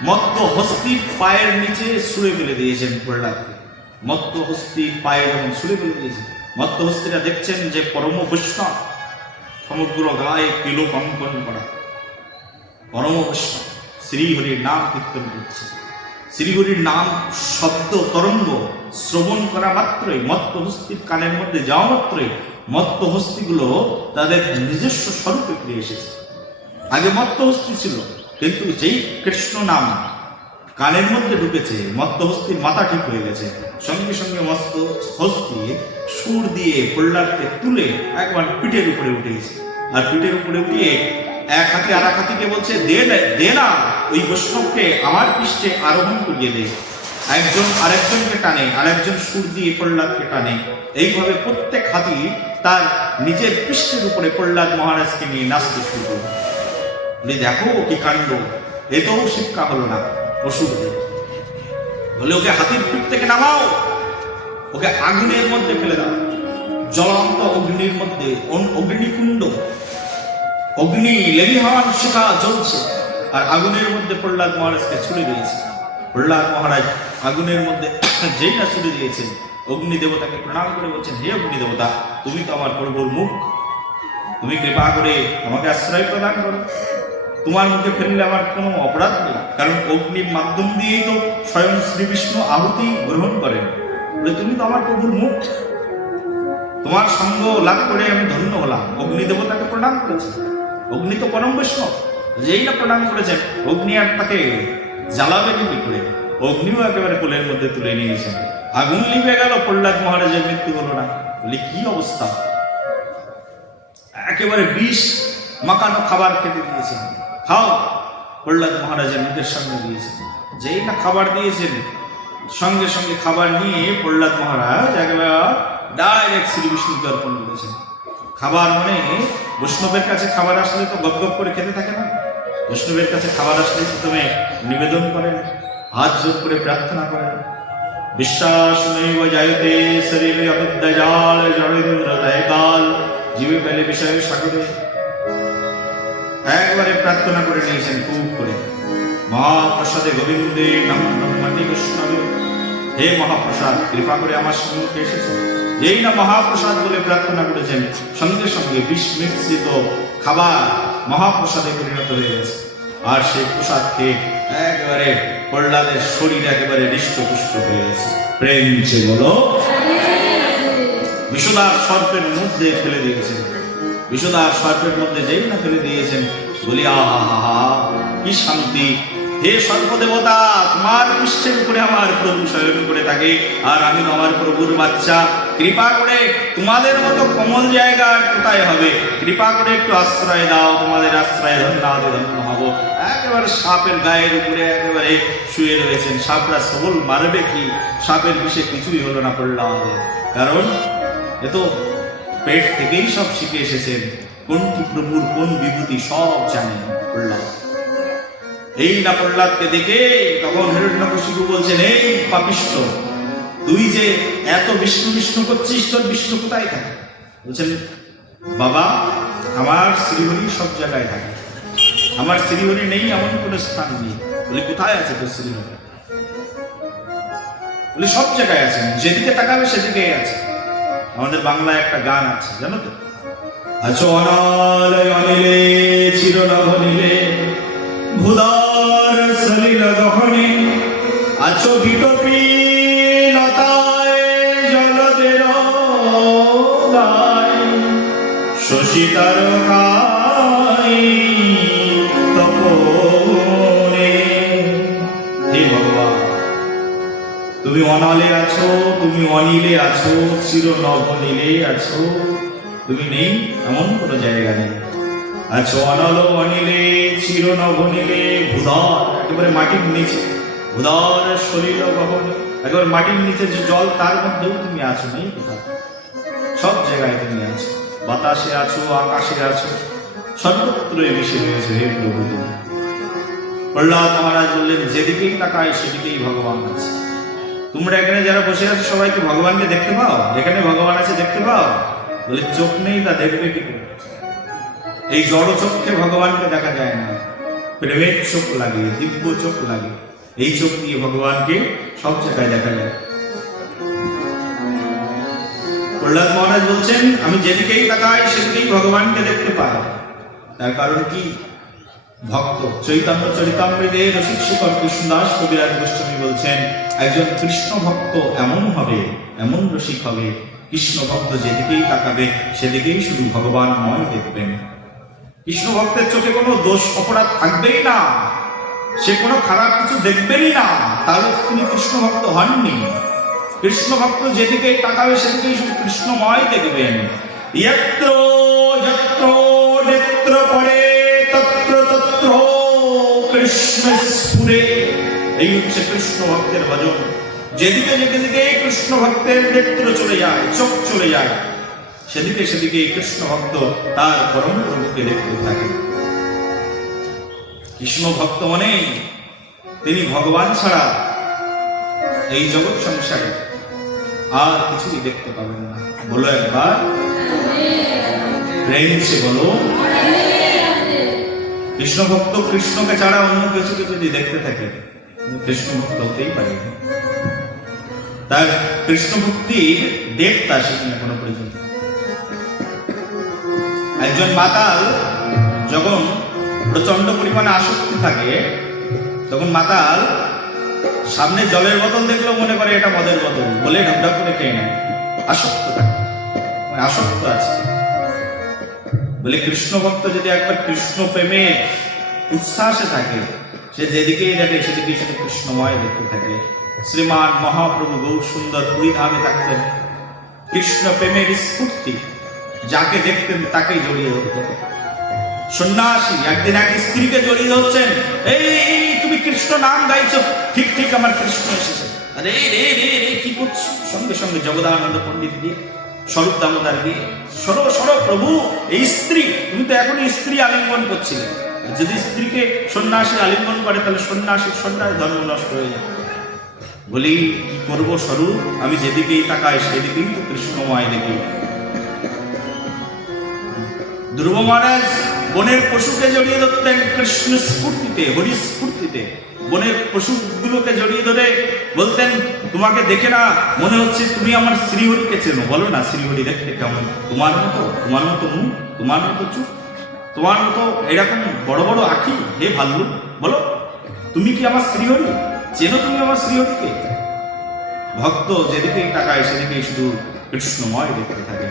মত্ত হস্তির পায়ের নিচে ছুঁড়ে ফেলে দিয়েছেন প্রহ্লাদকে। মত্ত হস্তির পায়ে যখন ছুঁড়ে ফেলে দিয়েছেন, মত্ত হস্তিরা দেখছেন যে পরম বৈষ্ণব, সমগ্র গায়ে কিলো কঙ্কন করা পরম বৈষ্ণব শ্রীহরির নাম কীর্তন করছে। শ্রীহরির নাম শব্দ তরঙ্গ শ্রবণ করা মাত্রই, মত্ত হস্তির কানের মধ্যে যাওয়া মাত্রই মত্ত হস্তিগুলো তাদের নিজস্ব স্বরূপে ফিরে এসেছে। আগে মত্ত হস্তি ছিল, কিন্তু যেই কৃষ্ণ নাম কানের মধ্যে ঢুকেছে, মত্ত হস্তির মাথা ঠিক হয়ে গেছে। সঙ্গে সঙ্গে মত্ত হস্তি সুর দিয়ে প্রহ্লাদকে তুলে একবার পিঠের উপরে উঠেছে, আর পিঠের উপরে উঠিয়ে এক হাতে আর এক হাতিকে বলছে, দে না ওই বৈষ্ণবকে আমার পৃষ্ঠে আরোহণ করিয়ে দে। একজন আরেকজনকে টানে, আরেকজন সুর দিয়ে প্রহ্লাদকে টানে। এইভাবে প্রত্যেক হাতি তার নিজের পৃষ্ঠের উপরে প্রহ্লাদ মহারাজকে নিয়ে নাচতে শুরু করল। দেখো কি কাণ্ড, এতেও শিক্ষা হলো না অসুরদের। বলে ওকে হাতির পিঠ থেকে নামাও, ওকে আগুনের মধ্যে ফেলে দাও, জ্বলন্ত অগ্নির মধ্যে, অগ্নিকুণ্ড, অগ্নি লেলিহান শিখা জ্বলছে, আর আগুনের মধ্যে প্রহ্লাদ মহারাজকে ছুড়ে দিয়েছে। প্রহ্লাদ মহারাজ আগুনের মধ্যে যেই না ছুড়ে দিয়েছেন, অগ্নি দেবতাকে প্রণাম করে বলছেন, হে অগ্নি দেবতা, তুমি তো আমার প্রভুর মুখ, তুমি কৃপা করে আমাকে আশ্রয় প্রদান করো। তোমার মুখে ফেললে আমার কোনো অপরাধ নেই, কারণ অগ্নির মাধ্যম দিয়েই তো স্বয়ং শ্রী বিষ্ণু আহুতি গ্রহণ করেন। তুমি তো আমার প্রভুর মুখ, তোমার সঙ্গ লাভ করে আমি ধন্য হলাম। অগ্নি দেবতাকে প্রণাম করেছে, অগ্নি তো পরম বৈষ্ণব, যেই না প্রণাম করেছেন, অগ্নি আর তাকে জ্বালাবে কি করে, অগ্নিও একেবারে কোলের মধ্যে তুলে নিয়েছেন। আগুন লিপে গেল, প্রহ্লাদ মহারাজের মৃত্যু হলো না। বলি কি অবস্থা, একেবারে বিষ মাখানো খাবার খেতে দিয়েছেন, খাও। প্রহ্লাদ মহারাজের মুখের সামনে দিয়েছেন, যেই না খাবার দিয়েছেন, সঙ্গে সঙ্গে খাবার নিয়ে প্রহ্লাদ মহারাজ একেবারে ডাইরেক্ট শ্রী বিষ্ণুকে অর্পণ করেছেন। খাবার মানে বৈষ্ণবের কাছে খাবার আসলে তো গপ গপ করে খেতে থাকে না, বৈষ্ণবের কাছে খাবার আসলে প্রথমে নিবেদন করেন, হাত জোর করে প্রার্থনা করেন। বিশ্বাস নৈব জায়তে শরীরে অবিদ্যাজাল জড়েন্দ্র দয়কাল, জীবে পেলে বিষয়ের সাগরে। একবারে প্রার্থনা করে নিয়েছেন খুব করে, মহাপ্রসাদে গোবিন্দে নমঃ ব্রহ্মণি বৈষ্ণবে, হে মহাপ্রসাদ কৃপা করে আমার সম্মুখে এসেছে। যেই না মহাপ্রসাদ বলে প্রার্থনা করেছেন, সঙ্গে সঙ্গে বিষ মিশ্রিত খাবার মহাপ্রসাদে পরিণত হয়ে গেছে। আর সেই প্রসাদ খেয়ে একেবারে প্রহ্লাদের শরীর একেবারে হৃষ্টপুষ্ট হয়ে গেছে। প্রেম যে বলো, বিষদার সর্পের মধ্যে ফেলে দিয়েছেন, বিষদার সর্পের মধ্যে যেই না ফেলে দিয়েছেন, বলি আহা কি শান্তি। হে সর্পদেবতা, তোমার পৃষ্ঠের উপরে আমার প্রভু শয়ন করে থাকে, আর আমি আমার প্রভুর বাচ্চা। কৃপা করে তোমাদের মতো কোমল জায়গা আর কোথায় হবে, কৃপা করে একটু আশ্রয় দাও, তোমাদের আশ্রয় ধন্য হব। একেবারে সাপের গায়ের উপরে একেবারে শুয়ে রয়েছেন। সাপরা সবল মারবে কি, সাপের বিষে কিছুই হলো না প্রহ্লাদ, কারণ এ তো পেট থেকেই সব শিখে এসেছেন, কোনটি প্রভুর কোন বিভূতি সব জানেন প্রহ্লাদ। এই না প্রহ্লাদকে দেখে তখন হিরণ্যকশিপু বলছেন, এই পাপিষ্ঠ, তুই যে এত বিষ্ণু বিষ্ণু করছিস, তোর বিষ্ণু কোথায় থাকে? বলছেন, বাবা আমার শ্রীহরি সব জায়গায় থাকে, আমার শ্রীহরি নেই এমন কোনো স্থান নেই। বলি কোথায় আছে তোর শ্রীহরি? বলি সব জায়গায় আছেন, যেদিকে তাকাবে সেদিকেই আছে। আমাদের বাংলায় একটা গান আছে জানো তো, আছো অনালয় অনিলে চিরনভনীলে ভুদার সলিল গহনে, আছো বিটপি লতায় জলদের গায়, শশী তারকায় তপনে। হে ভগবান, তুমি অনালে আছো, তুমি অনিলে আছো, চির নভনীলে আছো, তুমি নেই এমন কোনো জায়গা নেই। আছো অনল অনিলে চির নভনিলে ভূধর, একেবারে মাটির নিচে ভূধর সলিল গহনে, একেবারে মাটির নিচে যে জল তার মধ্যেও তুমি আছো, নেই কোথাও, সব জায়গায় তুমি আছো, বাতাসে আছো, আকাশে আছো, সর্বত্রই মিশে রয়েছে হে প্রভু তুমি। প্রহ্লাদ মহারাজ বললেন যেদিকেই তাকায় সেদিকেই ভগবান আছে। তোমরা এখানে যারা বসে আছো সবাই কি ভগবানকে দেখতে পাও? এখানে ভগবান আছে দেখতে পাও? বলে চোখ নেই, তা দেখবে কি করে? এই জড় চোখে ভগবানকে দেখা যায় না, প্রেমের চোখ লাগে, দিব্য চোখ লাগে, এই চোখ দিয়ে ভগবানকে সব জায়গায় দেখা যায়। প্রহ্লাদ মহারাজ বলছেন আমি যেদিকেই তাকাই সেদিকেই ভগবানকে দেখতে পাই। তার কারণ কি? ভক্ত চৈতন্য চরিতামৃতে রসিক শেখর কৃষ্ণদাস কবিরাজ গোস্বামী বলছেন একজন কৃষ্ণ ভক্ত এমন হবে, এমন রসিক হবে, কৃষ্ণ ভক্ত যেদিকেই তাকাবে সেদিকেই শুধু ভগবানময় দেখবেন। কৃষ্ণ ভক্তের চোখে কোনো দোষ অপরাধ থাকবেই না, সে কোনো খারাপ কিছু দেখবেনই না, তাহলে তিনি কৃষ্ণ ভক্ত হননি। কৃষ্ণ ভক্ত যেদিকেই তাকাবে সেদিকেই শুধু কৃষ্ণময় দেখবেন। যত্র যত্র নেত্র পড়ে তত্র তত্র কৃষ্ণ স্ফুরে, এই হচ্ছে কৃষ্ণ ভক্তের ভজন। যেদিকে যেদিকে কৃষ্ণ ভক্তের নেত্র চলে যায়, চোখ চলে যায়, সেদিকে সেদিকে কৃষ্ণ ভক্ত তার পরম প্রভুকে দেখতে থাকে। কৃষ্ণ ভক্ত মানে তিনি ভগবান ছাড়া এই জগৎ সংসারে আর কিছুই দেখতে পাবেন না। বলো একবার প্রেম সে বলো। কৃষ্ণ ভক্ত কৃষ্ণকে ছাড়া অন্য কিছুকে যদি দেখতে থাকে কৃষ্ণ ভক্ত হতেই পারে। তার কৃষ্ণ ভক্তির ডেটটা সেখানে এখনো পর্যন্ত। একজন মাতাল যখন প্রচন্ড পরিমাণে আসক্তি থাকে তখন মাতাল সামনে জলের বোতল দেখলেও মনে করে এটা মদের বোতল বলে ঢাকঢাক করে খেয়ে নেয়। আসক্ত থাকে, আসক্ত আছে বলে। কৃষ্ণ ভক্ত যদি একবার কৃষ্ণ প্রেমে উচ্ছ্বাসে থাকে সে যেদিকেই দেখে সেদিকে শুধু কৃষ্ণময় দেখতে থাকে। শ্রীমান মহাপ্রভু গৌর সুন্দর পুরী ধামে থাকতেন, কৃষ্ণ প্রেমের স্ফূর্তি যাকে দেখতেন তাকেই জড়িয়ে ধরতেন। সন্ন্যাসী একদিন এক স্ত্রীকে জড়িয়ে ধরছেন, এই তুমি কৃষ্ণ নাম গাইছো, ঠিক ঠিক আমার কৃষ্ণ এসেছে। আরে রে রে রে কি করছো? সঙ্গে সঙ্গে জগদানন্দ পণ্ডিত দিয়ে স্বরূপ দামোদর দিয়ে সরো সরো প্রভু, এই স্ত্রী, তুমি তো এখনই স্ত্রী আলিঙ্গন করছিলে। যদি স্ত্রীকে সন্ন্যাসী আলিঙ্গন করে তাহলে সন্ন্যাসীর সন্ন্যাস ধর্ম নষ্ট হয়ে যায়। বলি কি করবো স্বরূপ, আমি যেদিকেই তাকাই সেদিকেই তো কৃষ্ণময় দেখি। ধ্রুব মহারাজ বনের পশুকে জড়িয়ে ধরতেন কৃষ্ণ স্ফূর্তিতে, হরি স্ফূর্তিতে। বনের পশুগুলোকে জড়িয়ে ধরে বলতেন তোমাকে দেখে না মনে হচ্ছে তুমি আমার শ্রীহরিকে চেনো। বলো না শ্রীহরি দেখতে কেমন? তোমার মতো, তোমার মতো মুখ, তোমার মতো চোখ, তোমার মতো এরকম বড় বড় আঁখি, হে ভাল্লুক, বলো তুমি কি আমার শ্রীহরি? চেনো তুমি আমার শ্রীহরিকে? ভক্ত যেদিকেই তাকায় সেদিকেই শুধু কৃষ্ণময় দেখতে থাকে।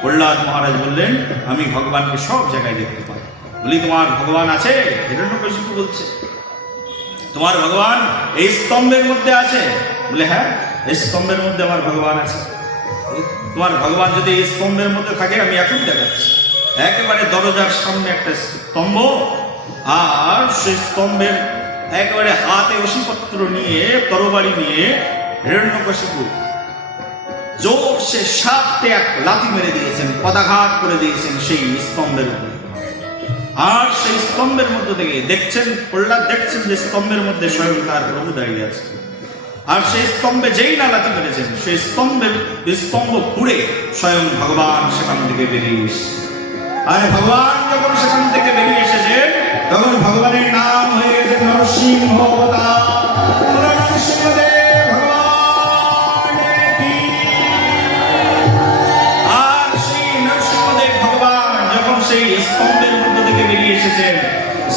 প্রহ্লাদ মহারাজ বললেন আমি ভগবানকে সব জায়গায় দেখতে পাই। বলি তোমার ভগবান আছে? হিরণ্যকশিপু বলছে তোমার ভগবান এই স্তম্ভের মধ্যে আছে। বলে হ্যাঁ, এই স্তম্ভের মধ্যে আমার ভগবান আছে। তোমার ভগবান যদি এই স্তম্ভের মধ্যে থাকে আমি এখন দেখাচ্ছি। একেবারে দরজার সামনে একটা স্তম্ভ, আর সেই স্তম্ভের একেবারে হাতে অসিপত্র নিয়ে তরবারি নিয়ে হিরণ্যকশিপু জোর সে 7 এক লাথি মেরে দিয়েছেন, পদাঘাত করে দিয়েছেন সেই স্তম্ভের উপরে। আর সেই স্তম্ভের মধ্যে থেকে দেখছেন, প্রহ্লাদ দেখছেন যে স্তম্ভের মধ্যে স্বয়ং তার প্রভু দাঁড়িয়ে আছে। আর সেই স্তম্ভে যেই না লাথি মেরেছেন সেই স্তম্ভ পুড়ে স্বয়ং ভগবান সেখান থেকে বেরিয়ে এসেছে। আর ভগবান যখন সেখান থেকে বেরিয়ে এসেছেন তখন ভগবানের নাম হয়ে গেছে নরসিংহ অবতার।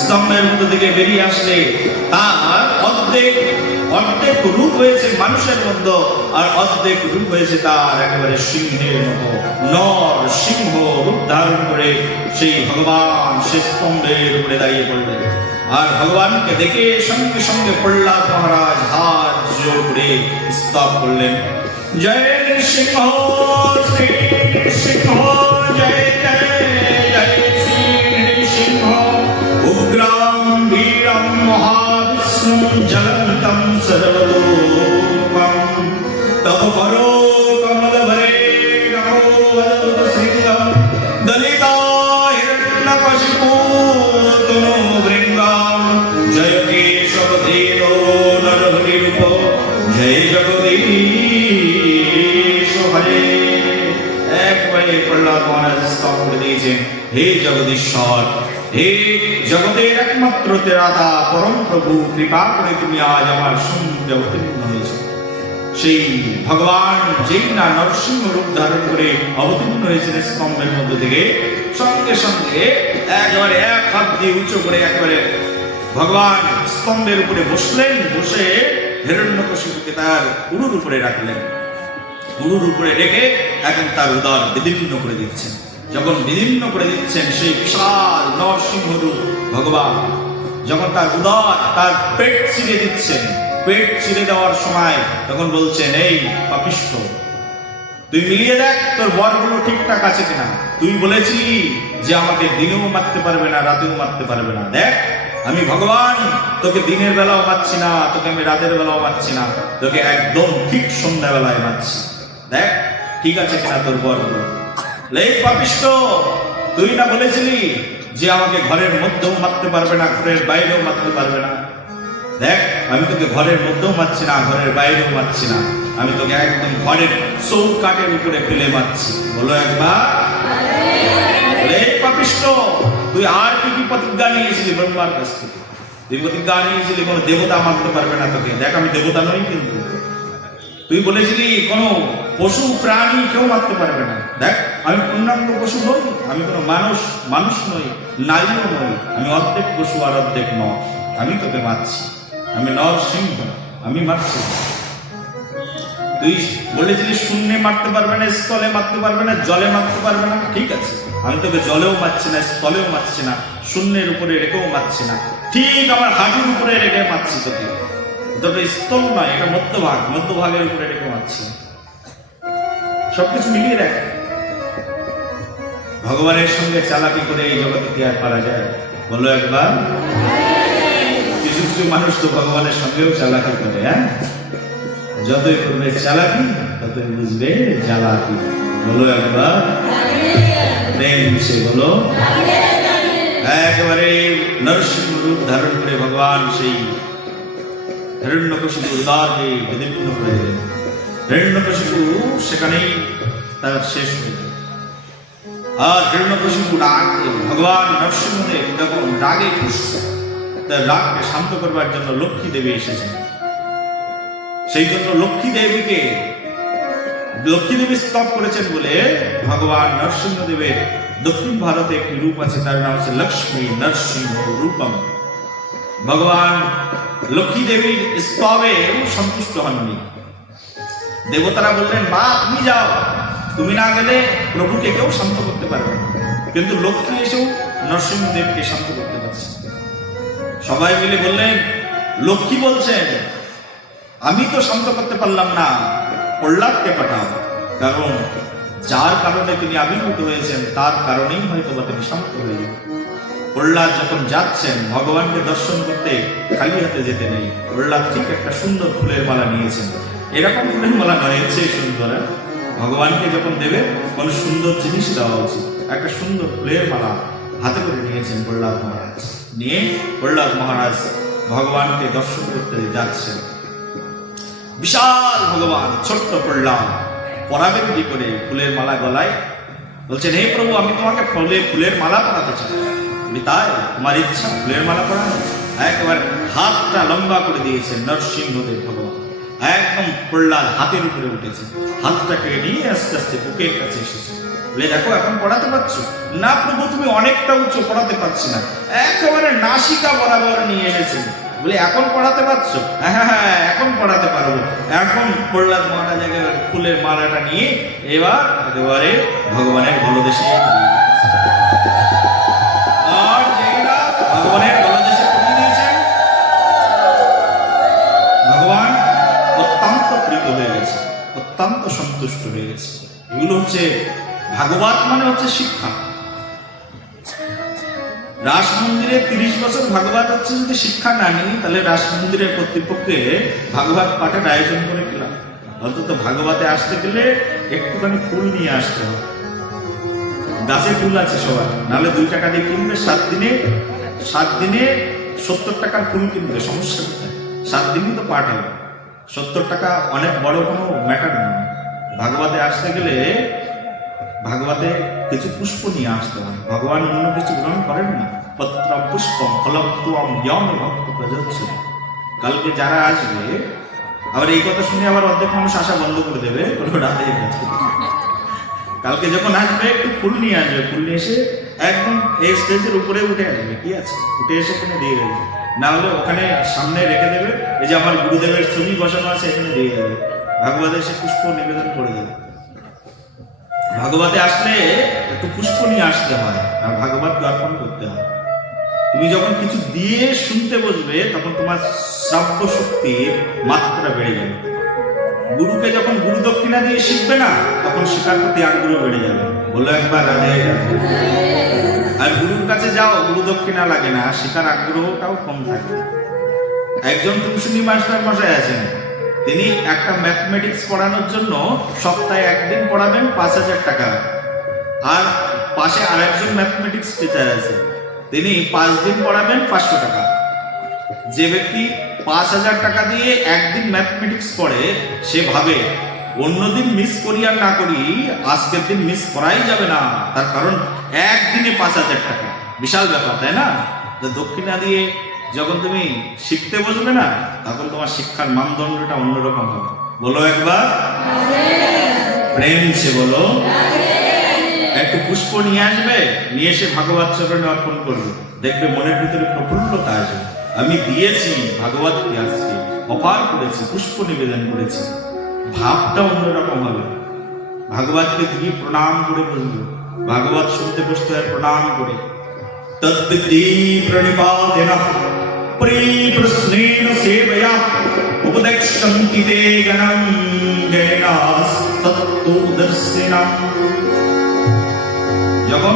স্তম্ভের মধ্যে থেকে বেরিয়ে আসলে তার অর্ধেক রূপ হয়েছে মানুষের মধ্যে, আর অর্ধেক রূপ হয়েছে তার একেবারে সিংহের মতো। নর সিংহ রূপ ধারণ করে সেই ভগবান সে স্তম্ভের উপরে দাঁড়িয়ে পড়লেন। আর ভগবানকে দেখে সঙ্গে সঙ্গে প্রহ্লাদ মহারাজ হাত জোর করে স্তব করলেন, জয় নৃসিংহ, শ্রী নৃসিংহ, জয় জয় জয় শ্রী নৃসিংহ। ঈশ্বর, হে জগতের একমাত্র ত্রাতা পরম প্রভু, কৃপা করে তুমি আজ আমার সম্মুখে অবতীর্ণ হয়েছ। সেই ভগবান যেই না নরসিংহ রূপ ধারণ করে অবতীর্ণ হয়েছিলেন স্তম্ভের মধ্য থেকে, সঙ্গে সঙ্গে একেবারে এক হাত দিয়ে উঁচু করে একেবারে ভগবান স্তম্ভের উপরে বসলেন। বসে হিরণ্যকশিপুকে তার উরুর উপরে রাখলেন। উরুর উপরে রেখে এখন তার উদর বিদীর্ণ করে দিচ্ছেন। যখন বিদীর্ণ করে দিচ্ছেন, সেই বিশাল নরসিংহ রূপ ভগবান যখন তার উদর, তার পেট চিরে দিচ্ছেন, পেট চিরে দেওয়ার সময় তখন বলছেন, এই পাপিষ্ঠ, তুই মিলিয়ে দেখ তোর বরগুলো ঠিকঠাক আছে কিনা। তুই বলেছিলি যে আমাকে দিনেও মারতে পারবে না, রাতেও মারতে পারবে না। দেখ আমি ভগবান তোকে দিনের বেলাও মারছি না, তোকে আমি রাতের বেলাও মারছি না, তোকে একদম ঠিক সন্ধ্যাবেলায় মারছি। দেখ ঠিক আছে কিনা তোর বরগুলো। এই পাপিষ্ঠ, তুই না বলেছিলি যে আমাকে ঘরের মধ্যেও মারতে পারবে না, ঘরের বাইরেও মারতে পারবে না। দেখ আমি তোকে ঘরের মধ্যেও মারছি না, ঘরের বাইরেও মারছি না, আমি তোকে একদম ঘরের চৌকাঠের উপরে ফেলে মারছি। বলো একবার। এই পাপিষ্ঠ, তুই আর কি কি প্রতিজ্ঞা নিয়েছিলি ব্রহ্মার কাছ থেকে? তুই প্রতিজ্ঞা নিয়েছিলি কোনো দেবতা মারতে পারবে না তোকে। দেখ আমি দেবতা নই, কিন্তু তুই বলেছিলি কোনো পশু প্রাণী কেউ মারতে পারবে না। দেখ আমি পূর্ণাঙ্গ পশু নই, আমি কোনো মানুষ নই, নারীও নই, আমি অর্ধেক পশু আর অর্ধেক নর। আমি তোকে মারছি, আমি নরসিংহ, আমি মারছি। তুই বলেছিলি শূন্যে মারতে পারবে না, স্থলে মারতে পারবে না, জলে মারতে পারবে না। ঠিক আছে, আমি তোকে জলেও মারছি না, স্থলেও মারছি না, শূন্যের উপরে রেখেও মারছি না, ঠিক আমার হাঁটুর উপরে রেখে মারছি তোকে। তোটা স্থল নয়, এটা মধ্যভাগের উপরে রেখে মারছি। সবকিছু মিলিয়ে দেখ। ভগবানের সঙ্গে চালাকি করে এই জগতে কি আর পারা যায়? বলো একবার। কিছু কিছু মানুষ তো ভগবানের সঙ্গেও চালাকি করে। হ্যাঁ, যতই করবে চালাকি ততই বুঝবে জ্বালাকি। বলো একবার। প্রেম সে বলো। একেবারে নরসিংহ রূপ ধারণ করে ভগবান সেই হিরণ্যকশিপুর উদরকে বিদীর্ণ করে দিলেন। হিরণ্যকশিপু সেখানেই তার শেষ হয়ে গেল। আর হিরণ্যকশিপু ভগবান নরসিংহদেব যখন রাগে খুশছে, তার রাগকে শান্ত করবার জন্য লক্ষ্মী দেবী এসেছেন। সেই জন্য লক্ষ্মী দেবী স্তব করেছেন বলে ভগবান নরসিংহদেবের দক্ষিণ ভারতে একটি রূপ আছে, তার নাম হচ্ছে লক্ষ্মী নরসিংহ রূপম। ভগবান লক্ষ্মী দেবীর স্তবে সন্তুষ্ট হননি। দেবতারা বললেন, মা তুমি যাও, তুমি না গেলে প্রভুকে কেউ শান্ত করতে পারবে না। কিন্তু লক্ষ্মী এসেও নরসিংহদেবকে শান্ত করতে পারছে। সবাই মিলে বললেন, লক্ষ্মী বলছেন আমি তো শান্ত করতে পারলাম না, প্রহ্লাদকে পাঠাও, কারণ যার কারণে তিনি আবির্ভূত হয়েছেন তার কারণেই হয়তো বা তিনি শান্ত হয়ে যাবেন। প্রহ্লাদ যখন যাচ্ছেন ভগবানকে দর্শন করতে, খালি হাতে যেতে নেই। প্রহ্লাদ ঠিক একটা সুন্দর ফুলের মালা নিয়েছেন। এরকম ফুলের মালা নয়, এর চেয়ে সুন্দর। ভগবানকে যখন দেবে কোনো সুন্দর জিনিস দেওয়া উচিত। একটা সুন্দর ফুলের মালা হাতে করে নিয়েছেন প্রহ্লাদ মহারাজ। নিয়ে প্রহ্লাদ মহারাজ ভগবানকে দর্শন করতে যাচ্ছেন। বিশাল ভগবান, ছোট্ট প্রহ্লাদ পরাবেন কি করে? ফুলের মালা গলায়। বলছেন, হে প্রভু, আমি তোমাকে ফুলের মালা পরাতে চাই। তাই তোমার ইচ্ছা ফুলের মালা পরানো? একেবারে হাতটা লম্বা করে দিয়েছেন নরসিংহদেব ভগবান। একদম প্রহ্লাদ হাতের উপরে উঠেছে, হাতটাকে নিয়ে আস্তে আস্তে বুকের কাছে এসেছে। বলে, দেখো এখন পড়াতে পারছো না প্রভু? তুমি অনেকটা উঁচু, পড়াতে পারছি না। একেবারে নাসিকা বরাবর নিয়ে এসেছেন। বলে, এখন পড়াতে পারছো? হ্যাঁ, এখন পড়াতে পারবো। এখন প্রহ্লাদ মহারাজ একেবারে ফুলের মালাটা নিয়ে এবার একেবারে ভগবানের গলদেশে, আর যেটা ভগবানের গলদেশে পড়িয়ে দিয়েছেন, ভগবান অত্যন্ত প্রীত হয়ে গেছে, অত্যন্ত সন্তুষ্ট হয়ে গেছে। এগুলো হচ্ছে ভাগবত, মানে হচ্ছে শিক্ষা। রাস মন্দিরে 30 বছর ভাগবত হচ্ছে, যদি শিক্ষা না নিই তাহলে রাস মন্দিরের কর্তৃপক্ষে ভাগবত পাঠের আয়োজন করে গেলাম। অন্তত ভাগবতে আসতে গেলে একটুখানি ফুল নিয়ে আসতে হবে। গাছে ফুল আছে সবার, নাহলে 2 টাকা দিয়ে কিনবে। 7 দিনে 70 টাকার ফুল কিনবে, সমস্যা কোথায়? 7 দিনই তো পাঠ হবে। 70 টাকা অনেক বড় কোনো ম্যাটার নয়। ভাগবতে আসতে গেলে ভাগবতে কিছু পুষ্প নিয়ে আসতে হয়। ভগবান অন্য কিছু গ্রহণ করেন না। পত্রম পুষ্পম ফলম ত্বম ইয়ম ভক্ত প্রযোজ্য। কালকে যারা আসবে, আবার এই কথা শুনে আবার অর্ধেক মানুষ আসা বন্ধ করে দেবে, কোনো রাধে গেছে। কালকে যখন আসবে একটু ফুল নিয়ে আসবে, ফুল নিয়ে এসে একদম এই স্টেজের উপরে উঠে আসবে, কি আছে উঠে এসে এখানে দিয়ে দেবে, না হলে ওখানে সামনে রেখে দেবে। এই যে আমার গুরুদেবের ছবি বসানো আছে, এখানে দিয়ে দেবে, ভাগবতে এসে পুষ্প নিবেদন করে দেবে। ভাগবতে আসলে একটু পুষ্প নিয়ে আসতে হয় আর ভাগবত অর্পণ করতে হয়। তুমি যখন কিছু দিয়ে শুনতে বসবে তখন তোমার শ্রাব্য শক্তির মাত্রা বেড়ে যাবে। গুরুকে যখন গুরু দক্ষিণা দিয়ে শিখবে না, তখন শেখার প্রতি আগ্রহ বেড়ে যাবে। বলো একবার রাধে রাধে। আর গুরুর কাছে যাও, গুরু দক্ষিণা লাগে না, শেখার আগ্রহটাও কম থাকে। একজন টিউশনি মাস্টার মশাই আছেন, তিনি একটা ম্যাথমেটিক্স পড়ানোর জন্য সপ্তাহে একদিন পড়াবেন 5,000 টাকা। আর পাশে আরেকজন ম্যাথমেটিক্স টিচার আছে, তিনি 5 দিন পড়াবেন 500 টাকা। যে ব্যক্তি 5,000 টাকা দিয়ে একদিন ম্যাথমেটিক্স পড়ে, সে ভাবে অন্যদিন মিস করি আর না করি, আজকের দিন মিস করাই যাবে না, তার কারণ একদিনে 5,000 টাকা, বিশাল ব্যাপার, তাই না? তো দক্ষিণা দিয়ে যখন তুমি শিখতে বসবে না, তখন তোমার শিক্ষার মানদণ্ডটা অন্যরকম হবে। বলো একবার প্রেম সে বলো। একটু পুষ্প নিয়ে আসবে, নিয়ে এসে ভাগবত চরণে অর্পণ করবে, দেখবে মনের ভিতরে প্রফুল্লতা আসবে। আমি দিয়েছি ভাগবতকে, আজকে অপার করেছি, পুষ্প নিবেদন করেছি, ভাবটা অন্যরকম হবে। ভাগবতকে দিয়ে প্রণাম করে বসবে, ভাগবত শুনতে বসতে হয় প্রণাম করে। তদ্বিতি প্রণিপাতেনঃ পরিপ্রশ্নেন সেবয়া উপদেক্ষন্তি তে গণং জ্ঞানাস তত্ত্বদর্শিনাম। যখন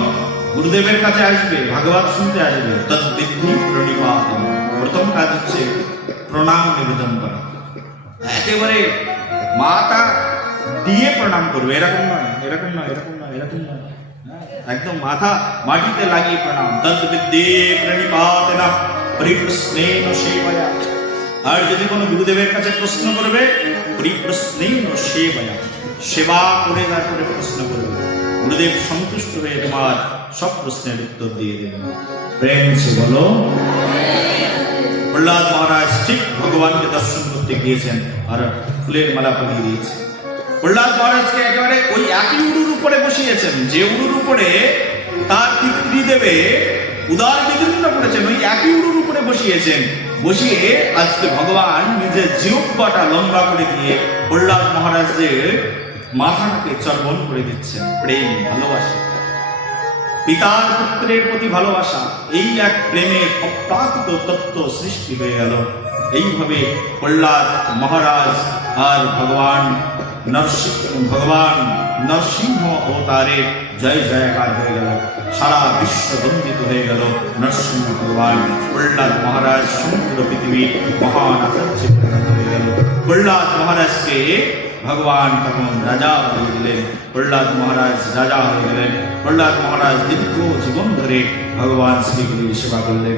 গুরুদেবের কাছে আসবে, ভাগবত শুনতে আসবে, তদ্বিতি প্রণিপাতেন, প্রথম কাজ হচ্ছে প্রণাম নিবেদন করা। একেবারে মাথা দিয়ে প্রণাম করবে, এরকম নয়, এরকম নয়, এরকম নয়, এরকম নয়, একদম মাথা মাটিতে লাগিয়ে প্রণাম। তদ্বিতি প্রণিপাতেনঃ পরিপ্রশ্নেন সেবয়া। আর যদি কোনো গুরুদেবের কাছে প্রশ্ন করবে, পরিপ্রশ্নেন সেবয়া, সেবা করে তারপরে প্রশ্ন করবে, গুরুদেব সন্তুষ্ট হয়ে তোমার সব প্রশ্নের উত্তর দিয়ে দেবেন। প্রেম সে বলো। প্রহ্লাদ মহারাজ ঠিক ভগবানকে দর্শন করতে গিয়েছেন আর ফুলের মালা পরিয়ে দিয়েছে। প্রহ্লাদ মহারাজকে একেবারে ওই একই উড়ুর উপরে বসিয়েছেন, যে উড়ুর উপরে তার পিতৃদেবে উদার বিদীর্ণ করেছেন, ওই একই উড়ুর উপরে বসিয়েছেন। বসিয়ে আজকে ভগবান নিজের জিহ্বাটা লম্বা করে দিয়ে প্রহ্লাদ মহারাজের মাথাটাকে চর্বণ করে দিচ্ছেন। প্রেম, ভালোবাসা, পিতার পুত্রের প্রতি ভালোবাসা, এই এক প্রেমের অপ্রাকৃত তত্ত্ব সৃষ্টি হয়ে গেল। এইভাবে প্রহ্লাদ মহারাজ আর ভগবান নরসিংহ অবতারের জয় জয়কার হয়ে গেল। সারা বিশ্ব বন্দিত হয়ে গেল নরসিংহ ভগবান। প্রহ্লাদ মহারাজ সমগ্র পৃথিবীর মহান আচার্যে পরিণত হয়ে গেল। প্রহ্লাদ মহারাজকে ভগবান তখন রাজা হয়ে দিলেন। প্রহ্লাদ মহারাজ রাজা হয়ে গেলেন। প্রহ্লাদ মহারাজ দীর্ঘ জীবন ধরে ভগবান শ্রীগুরুর সেবা করলেন।